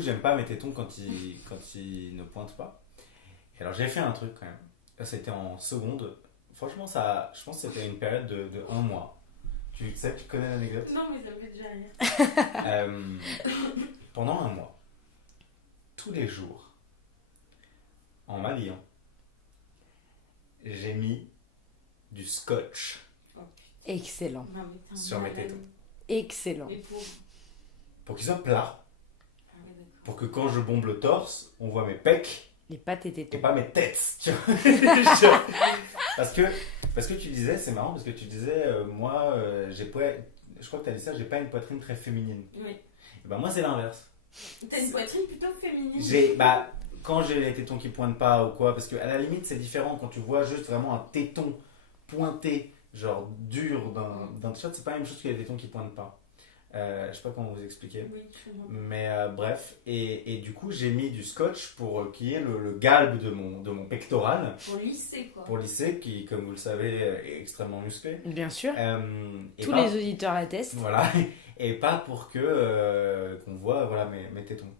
j'aime pas mes tétons quand ils ne pointent pas. Et alors j'ai fait un truc quand même. Là, c'était en seconde. Franchement, ça, je pense que c'était une période de 1 mois. Tu sais, tu connais l'anecdote? Non, mais ça me fait déjà rire. Pendant 1 mois, tous les jours, en m'habillant, j'ai mis du scotch Excellent. Non, mais t'es un sur mes malade. tétons. Excellent. Mais pour. Pour qu'ils soient plats, Ah ouais, d'accord. pour que quand je bombe le torse, on voit mes pecs Les pattes et tes et tétons. pas mes têtes. Tu vois. Parce que tu disais, c'est marrant, parce que tu disais, moi, je crois que tu as dit ça, j'ai pas une poitrine très féminine. Oui. Et ben moi, c'est l'inverse. T'as une poitrine plutôt féminine. Quand j'ai les tétons qui pointent pas ou quoi, parce qu'à la limite, c'est différent quand tu vois juste vraiment un téton pointé, genre dur d'un t-shirt, c'est pas la même chose que les tétons qui pointent pas. Je sais pas comment vous expliquer. Oui, je comprends. Mais bref, et du coup j'ai mis du scotch pour qu'il y ait le galbe de mon pectoral. Pour lisser, quoi. Pour lisser, qui comme vous le savez est extrêmement musclé. Bien sûr. Et Tous pas- les auditeurs l'attestent. Voilà, et pas pour qu'on voit voilà, mes tétons.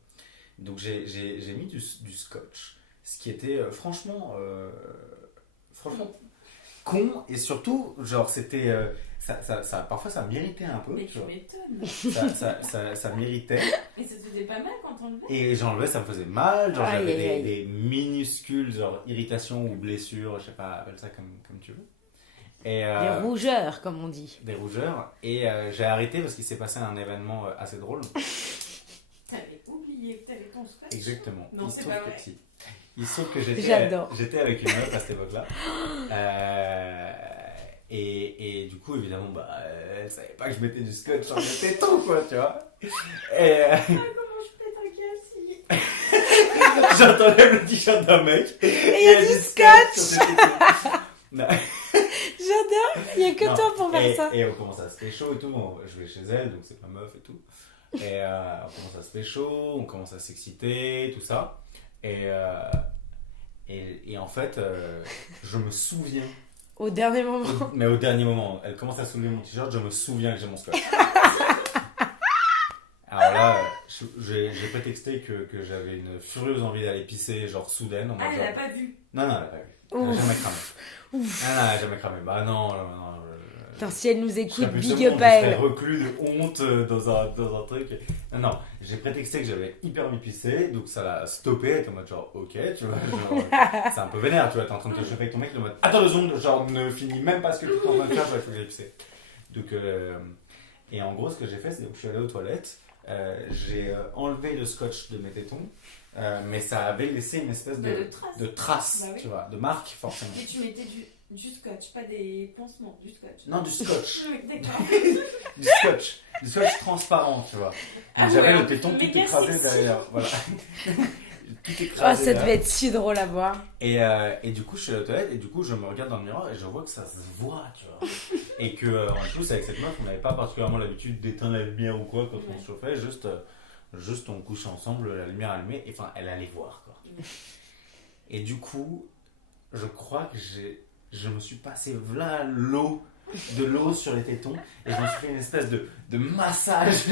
Donc j'ai mis du scotch, ce qui était franchement con, et surtout, genre c'était... parfois ça m'irritait un peu. Mais tu tu vois. m'étonnes. Ça m'irritait. Et ça te faisait pas mal quand on le fait? Et j'enlevais, ça me faisait mal. Genre Aïe, j'avais aïe, aïe. des minuscules, genre irritations ou blessures, je sais pas, appelle ça comme tu veux. Et, Des rougeurs, comme on dit. des rougeurs. Et j'ai arrêté parce qu'il s'est passé un événement assez drôle. T'avais oublié que t'avais ton scotch? Exactement. Non, Il c'est se trouve pas que vrai. si. Il se trouve que J'adore. j'étais avec une meuf à cette époque-là. Et du coup, évidemment, elle savait pas que je mettais du scotch sur mes tétons, quoi, tu vois. Et Comment je pète un KFC? j'entendais le t-shirt d'un mec. Et il y a du scotch. sur ses tétons. Non. J'adore. Il n'y a que Non, toi pour faire ça. Et on commence à se pécho et tout. Je vais chez elle, donc c'est ma meuf et tout. Et on commence à se pécho, on commence à s'exciter, tout ça. Et en fait, je me souviens, Au dernier moment. mais au dernier moment, elle commence à soulever mon t-shirt, je me souviens que j'ai mon scotch. Alors là, j'ai prétexté que j'avais une furieuse envie d'aller pisser, genre soudaine. En mode Elle genre... l'a pas vu. Non, elle l'a pas vu. Elle a Ouf. jamais cramé. Ah non, elle a jamais cramé. Bah non. Putain, si elle nous Je écoute, serais plus big ce up monde, à je serais elle. reclus de honte dans un truc. Non, j'ai prétexté que j'avais hyper envie de pisser, donc ça l'a stoppé, elle était en mode genre ok, tu vois, genre, c'est un peu vénère, tu vois, t'es en train de te chauffer avec ton mec, il est en mode attends 2 secondes, genre ne finis même pas ce que tu es en train de faire, il faut que j'aille pisser. Donc, et en gros, ce que j'ai fait, c'est que je suis allé aux toilettes, j'ai enlevé le scotch de mes tétons, mais ça avait laissé une espèce de trace, Bah oui. tu vois, de marque forcément. Mais tu mettais du scotch, pas des pansements, du scotch. Non, du scotch. Oui, d'accord. Du scotch transparent, tu vois. Donc Ah j'avais ouais, le téton tout méga écrasé sexy. derrière. Voilà. Tout Oh, écrasé. ça là. devait être si drôle à voir. Et du coup, je suis à la toilette et du coup, je me regarde dans le miroir et je vois que ça se voit, tu vois. Et que, en plus, avec cette meuf, on n'avait pas particulièrement l'habitude d'éteindre la lumière ou quoi quand on se chauffait. Juste on couchait ensemble, la lumière allumée. Et enfin, elle allait voir, quoi. Et du coup, je crois que je me suis passé de l'eau sur les tétons et je me suis fait une espèce de massage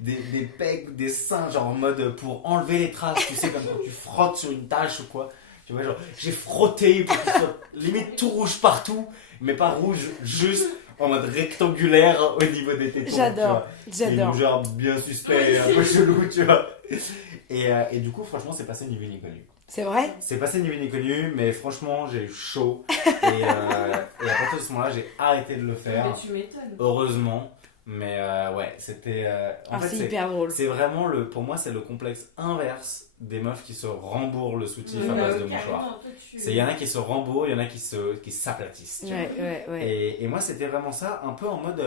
des pecs, des seins, genre en mode pour enlever les traces, tu sais, comme quand tu frottes sur une tâche ou quoi. Tu vois, genre j'ai frotté pour que ce soit limite tout rouge partout, mais pas rouge, juste en mode rectangulaire au niveau des tétons. J'adore, tu vois. j'adore. Et genre bien suspect, un peu chelou, tu vois. Et du coup, franchement, c'est passé ni vu ni connu. C'est vrai? C'est passé ni vu ni connu, mais franchement, j'ai eu chaud. Et à partir de ce moment-là, j'ai arrêté de le faire. Mais tu m'étonnes. Heureusement. Mais ouais, c'était. En fait, C'est hyper drôle. c'est vraiment pour moi, c'est le complexe inverse des meufs qui se rembourrent le soutif à base de mouchoirs. Il y en a qui se rembourrent, il y en a qui s'aplatissent. tu vois. Ouais. Et moi, c'était vraiment ça, un peu en mode.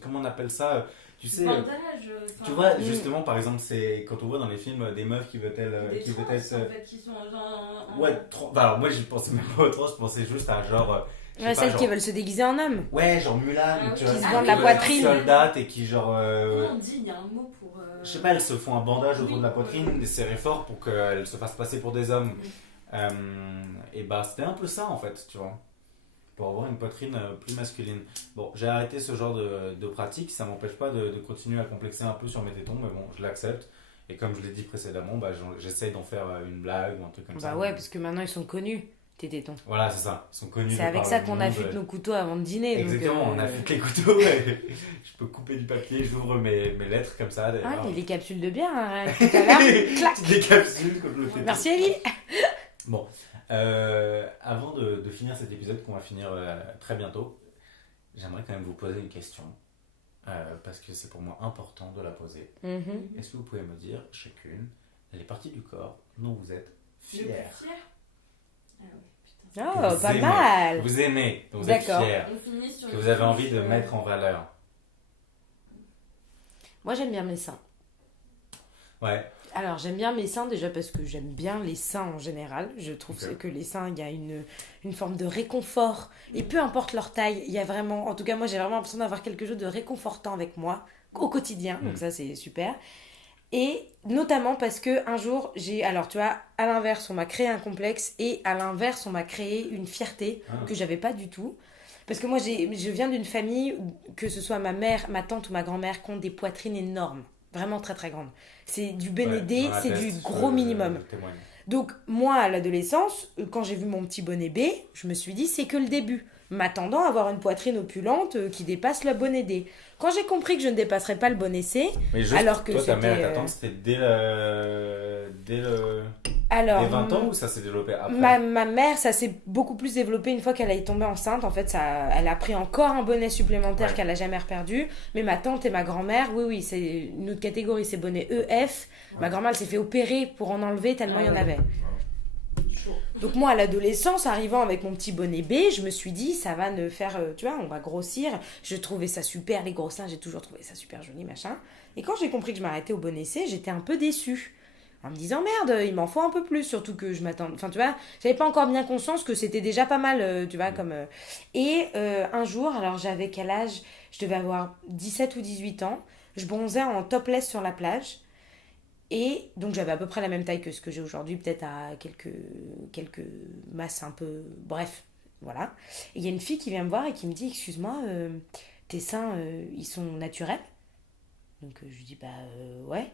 Comment on appelle ça? Tu sais. Bandage. Tu vois, justement, par exemple, c'est quand on voit dans les films des meufs qui veulent Des qui veulent trans, être. en fait, qui sont genre. Ouais, alors moi, je pensais même pas au trans, je pensais juste à genre. je sais Ouais, pas, celles genre- qui veulent se déguiser en homme. Ouais, genre Mulan, Ah tu oui. vois. Qui se vendent la poitrine. Soldate et qui, genre. Comment on dit? Il y a un mot pour. Je sais pas, elles se font un bandage autour Oui. de la poitrine, des serrés forts pour qu'elles se fassent passer pour des hommes. Et bah, c'était un peu ça en fait, tu vois. Pour avoir une poitrine plus masculine. Bon, j'ai arrêté ce genre de pratique, ça m'empêche pas de continuer à complexer un peu sur mes tétons, mais bon, je l'accepte. Et comme je l'ai dit précédemment, bah, j'essaie d'en faire une blague ou un truc comme ça. Bah ouais, parce que maintenant ils sont connus, tes tétons. Voilà, c'est ça, ils sont connus. C'est de avec par ça le qu'on monde, affûte nos couteaux avant de dîner. Exactement, donc, on affûte les couteaux, ouais. Je peux couper du papier, j'ouvre mes lettres comme ça. Ah, D'ailleurs. il y a les capsules de bière, hein, tout à l'heure. Clac. Des capsules comme le téton. Merci Ellie. Bon, avant de finir cet épisode qu'on va finir très bientôt, j'aimerais quand même vous poser une question, parce que c'est pour moi important de la poser. Mhm. Est-ce que vous pouvez me dire chacune les parties du corps dont vous êtes Le plus fière? fier. Ah ouais, putain, Oh, vous pas aimez. mal. Vous aimez, dont vous êtes D'accord. fiers, On finit sur que une vous avez envie de touche, mettre en valeur. Moi, j'aime bien mes seins. Ouais. Alors, j'aime bien mes seins déjà parce que j'aime bien les seins en général. Je trouve Ok. que les seins, il y a une forme de réconfort. Et peu importe leur taille, il y a vraiment... En tout cas, moi, j'ai vraiment l'impression d'avoir quelque chose de réconfortant avec moi au quotidien. Donc ça, c'est super. Et notamment parce que un jour, alors tu vois, à l'inverse, on m'a créé un complexe et à l'inverse, on m'a créé une fierté que j'avais pas du tout. Parce que moi, je viens d'une famille, que ce soit ma mère, ma tante ou ma grand-mère, qui ont des poitrines énormes. Vraiment très très grandes. C'est du bénédé, c'est du gros minimum. Témoigne. Donc moi, à l'adolescence, quand j'ai vu mon petit bonnet B, je me suis dit, c'est que le début. M'attendant à avoir une poitrine opulente qui dépasse le bonnet D. Quand j'ai compris que je ne dépasserais pas le bonnet C, Mais juste, alors que toi, ta mère et ta c'était, tante, c'était dès alors, 20 ans ou ça s'est développé après? ma mère, ça s'est beaucoup plus développé une fois qu'elle est tombée enceinte. En fait, elle a pris encore un bonnet supplémentaire Ouais. qu'elle n'a jamais perdu. Mais ma tante et ma grand-mère, oui, c'est une autre catégorie, c'est bonnet EF. Ma grand-mère, elle s'est fait opérer pour en enlever tellement il y en avait. Donc moi, à l'adolescence, arrivant avec mon petit bonnet B, je me suis dit, ça va ne faire, tu vois, on va grossir. Je trouvais ça super, les gros seins, j'ai toujours trouvé ça super joli, machin. Et quand j'ai compris que je m'arrêtais au bonnet C, j'étais un peu déçue. En me disant, merde, il m'en faut un peu plus, surtout que je m'attends... Enfin, tu vois, j'avais pas encore bien conscience que c'était déjà pas mal, tu vois, comme... Et un jour, alors j'avais quel âge? Je devais avoir 17 ou 18 ans. Je bronzais en topless sur la plage. Et donc j'avais à peu près la même taille que ce que j'ai aujourd'hui, peut-être à quelques masses un peu... Bref, voilà. Et il y a une fille qui vient me voir et qui me dit, excuse-moi, tes seins, ils sont naturels? Donc je lui dis, bah ouais.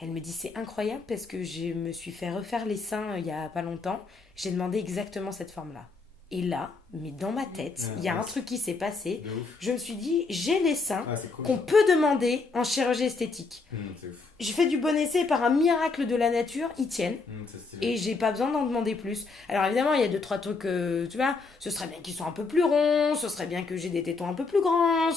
Elle me dit, c'est incroyable parce que je me suis fait refaire les seins il y a pas longtemps. J'ai demandé exactement cette forme-là. Et là, mais dans ma tête, il y a un truc qui s'est passé. De ouf. Je me suis dit, j'ai les seins Ah, c'est cool. qu'on peut demander en chirurgie esthétique. C'est ouf. J'ai fait du bon essai par un miracle de la nature, ils tiennent. C'est stylé. Et j'ai pas besoin d'en demander plus. Alors évidemment, il y a 2-3 trucs, tu vois, ce serait bien qu'ils soient un peu plus ronds, ce serait bien que j'ai des tétons un peu plus grands,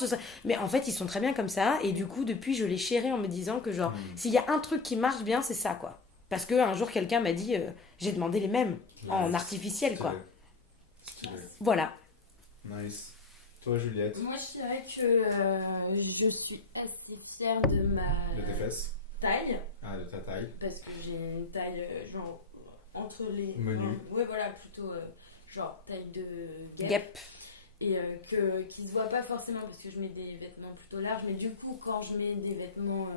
mais en fait, ils sont très bien comme ça. Et du coup, depuis, je les chéris en me disant que genre, s'il y a un truc qui marche bien, c'est ça, quoi. Parce qu'un jour, quelqu'un m'a dit, j'ai demandé les mêmes, en artificiel, quoi. Stylé. Voilà. Nice. Toi, Juliette, Moi, je dirais que je suis assez fière de ma de tes fesses. taille, Ah, de ta taille. parce que j'ai une taille genre entre les... Menu. Ouais, voilà, plutôt genre taille de guêpe. Gap. Et qui se voit pas forcément parce que je mets des vêtements plutôt larges, mais du coup, quand je mets des vêtements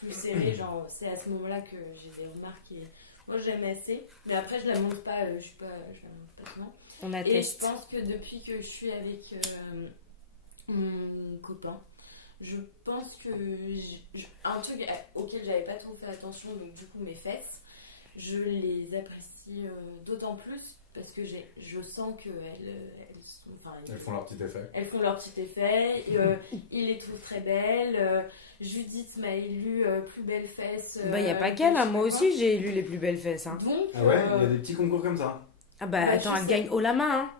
plus serrés, genre, c'est à ce moment-là que j'ai des remarques et moi j'aime assez. Mais après, je la montre pas, je la montre pas souvent. On Et je atteste. pense que depuis que je suis avec mon copain, je pense que un truc auquel j'avais pas trop fait attention, donc du coup mes fesses, je les apprécie d'autant plus parce que je sens Elles font leur petit effet. elles font leur petit effet, il les trouve très belles. Judith m'a élu plus belles fesses. Bah, y a pas qu'elle, hein. Moi aussi, j'ai élu les plus belles fesses, hein. Donc, Ah ouais, il y a des petits concours comme ça. Ah bah, Bah, attends, je elle sais. gagne haut la main, hein.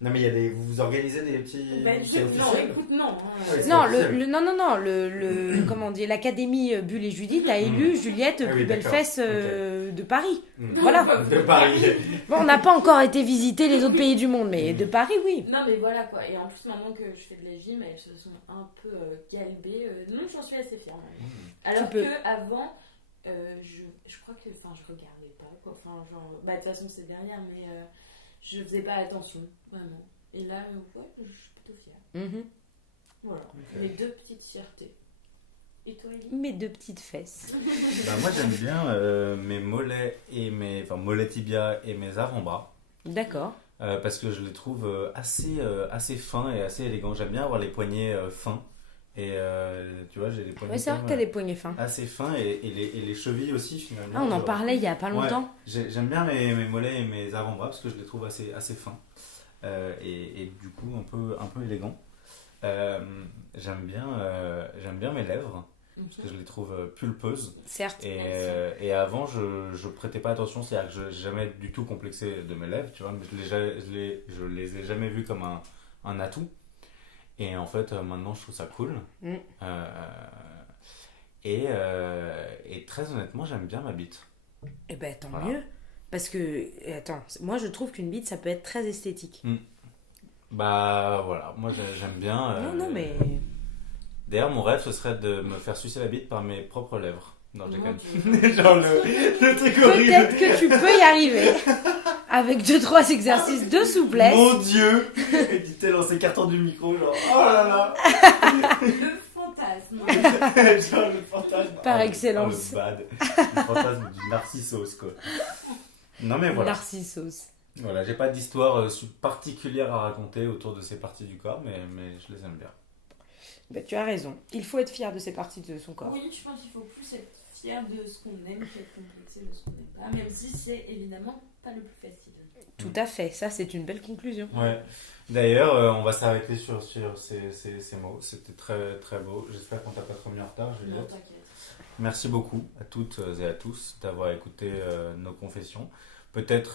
Non, mais il y a des. Vous organisez des petits. C'est non, officiel. écoute, non. Ouais, c'est Non, officiel. non, comment on dit, l'Académie Bulle et Judith a élu Juliette Ah oui, plus belle d'accord. fesse de Paris. Mm. Voilà. De Paris. Bon, on n'a pas encore été visiter les autres pays du monde, mais de Paris, oui. Non, mais voilà quoi. Et en plus, maintenant que je fais de la gym, elles se sont un peu galbées. Non, j'en suis assez fière. Alors peux. que avant, je crois que. Enfin, je regardais pas quoi. Enfin, genre. Bah, de toute façon, c'est derrière, mais je faisais pas attention, vraiment. Et là, ouais, je suis plutôt fière. Mhm. Voilà. Ok. Les deux petites fiertés. Et toi, Ellie? Mes deux petites fesses. Bah, moi, j'aime bien mes mollets et enfin, mollets tibia et mes avant-bras. D'accord. Parce que je les trouve assez fins et assez élégants. J'aime bien avoir les poignets fins. Et tu vois, j'ai les poignets Ouais, c'est vrai que t'as des poignets fins. assez fins et les chevilles aussi finalement. Ah, on en Genre, parlait il y a pas longtemps. j'aime bien mes mollets et mes avant-bras parce que je les trouve assez fins et du coup un peu élégants. J'aime bien mes lèvres parce que je les trouve pulpeuses Certes. et avant je prêtais pas attention, c'est-à-dire que je n'ai jamais du tout complexé de mes lèvres, tu vois, mais je les ai jamais vues comme un atout. Et en fait, maintenant, je trouve ça cool. Mm. Et très honnêtement, j'aime bien ma bite. Eh ben, tant Voilà. mieux. Parce que, attends, moi je trouve qu'une bite, ça peut être très esthétique. Bah voilà, moi j'aime bien. Non, mais... D'ailleurs, mon rêve, ce serait de me faire sucer la bite par mes propres lèvres. Non, je Mon déconne. Dieu. Genre le truc horrible. Peut-être que tu peux y arriver avec 2-3 exercices de souplesse. Mon Dieu. Dit-elle en s'écartant du micro, genre, oh là là. Le fantasme. Genre le fantasme. Par Oh, excellence. Le bad. Le fantasme du narcissos, quoi. Non mais voilà. Narcissos. Voilà, j'ai pas d'histoire particulière à raconter autour de ces parties du corps, mais je les aime bien. Bah, tu as raison. Il faut être fier de ces parties de son corps. Oui, je pense qu'il faut plus être fier de ce qu'on aime qu'être complexé de ce qu'on n'aime pas, même si c'est évidemment pas le plus facile. Tout à fait. Ça, c'est une belle conclusion. Ouais. D'ailleurs, on va s'arrêter sur ces mots. C'était très très beau. J'espère qu'on t'a pas trop mis en retard, Non, Juliette. t'inquiète. Merci beaucoup à toutes et à tous d'avoir écouté nos confessions. Peut-être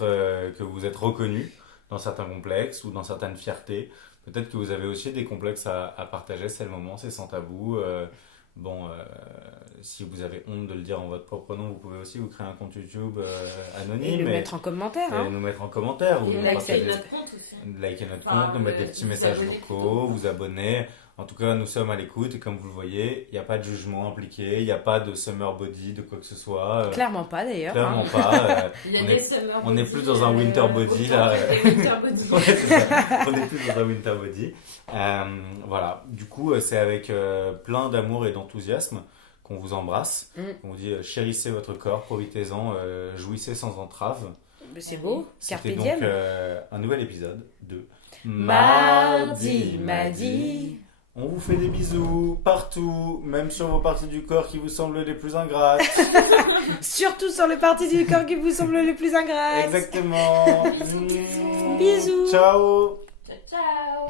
que vous êtes reconnus dans certains complexes ou dans certaines fiertés. Peut-être que vous avez aussi des complexes à partager. C'est le moment, c'est sans tabou. Si vous avez honte de le dire en votre propre nom, vous pouvez aussi vous créer un compte YouTube anonyme. Et le mettre en commentaire. Et hein. nous mettre en commentaire. Ou Et nous l'accepter. Liker partager- notre compte aussi. liker notre Enfin, compte, nous mettre des petits vous messages abonner vocaux, plutôt. vous abonner. En tout cas, nous sommes à l'écoute et comme vous le voyez, il n'y a pas de jugement impliqué, il n'y a pas de summer body, de quoi que ce soit. Clairement pas d'ailleurs. Clairement hein. pas. Il y a on des est- summer on est body, plus dans un winter body, là. Des winter body. Ouais, c'est ça. On est plus dans un winter body. Voilà. Du coup, c'est avec plein d'amour et d'enthousiasme qu'on vous embrasse. On vous dit chérissez votre corps, profitez-en, jouissez sans entrave. Mais c'est beau. Carpe C'était donc diem. un nouvel épisode de Mardi. On vous fait des bisous partout, même sur vos parties du corps qui vous semblent les plus ingrates. Surtout sur les parties du corps qui vous semblent les plus ingrates. Exactement. Bisous. Ciao. Ciao, ciao.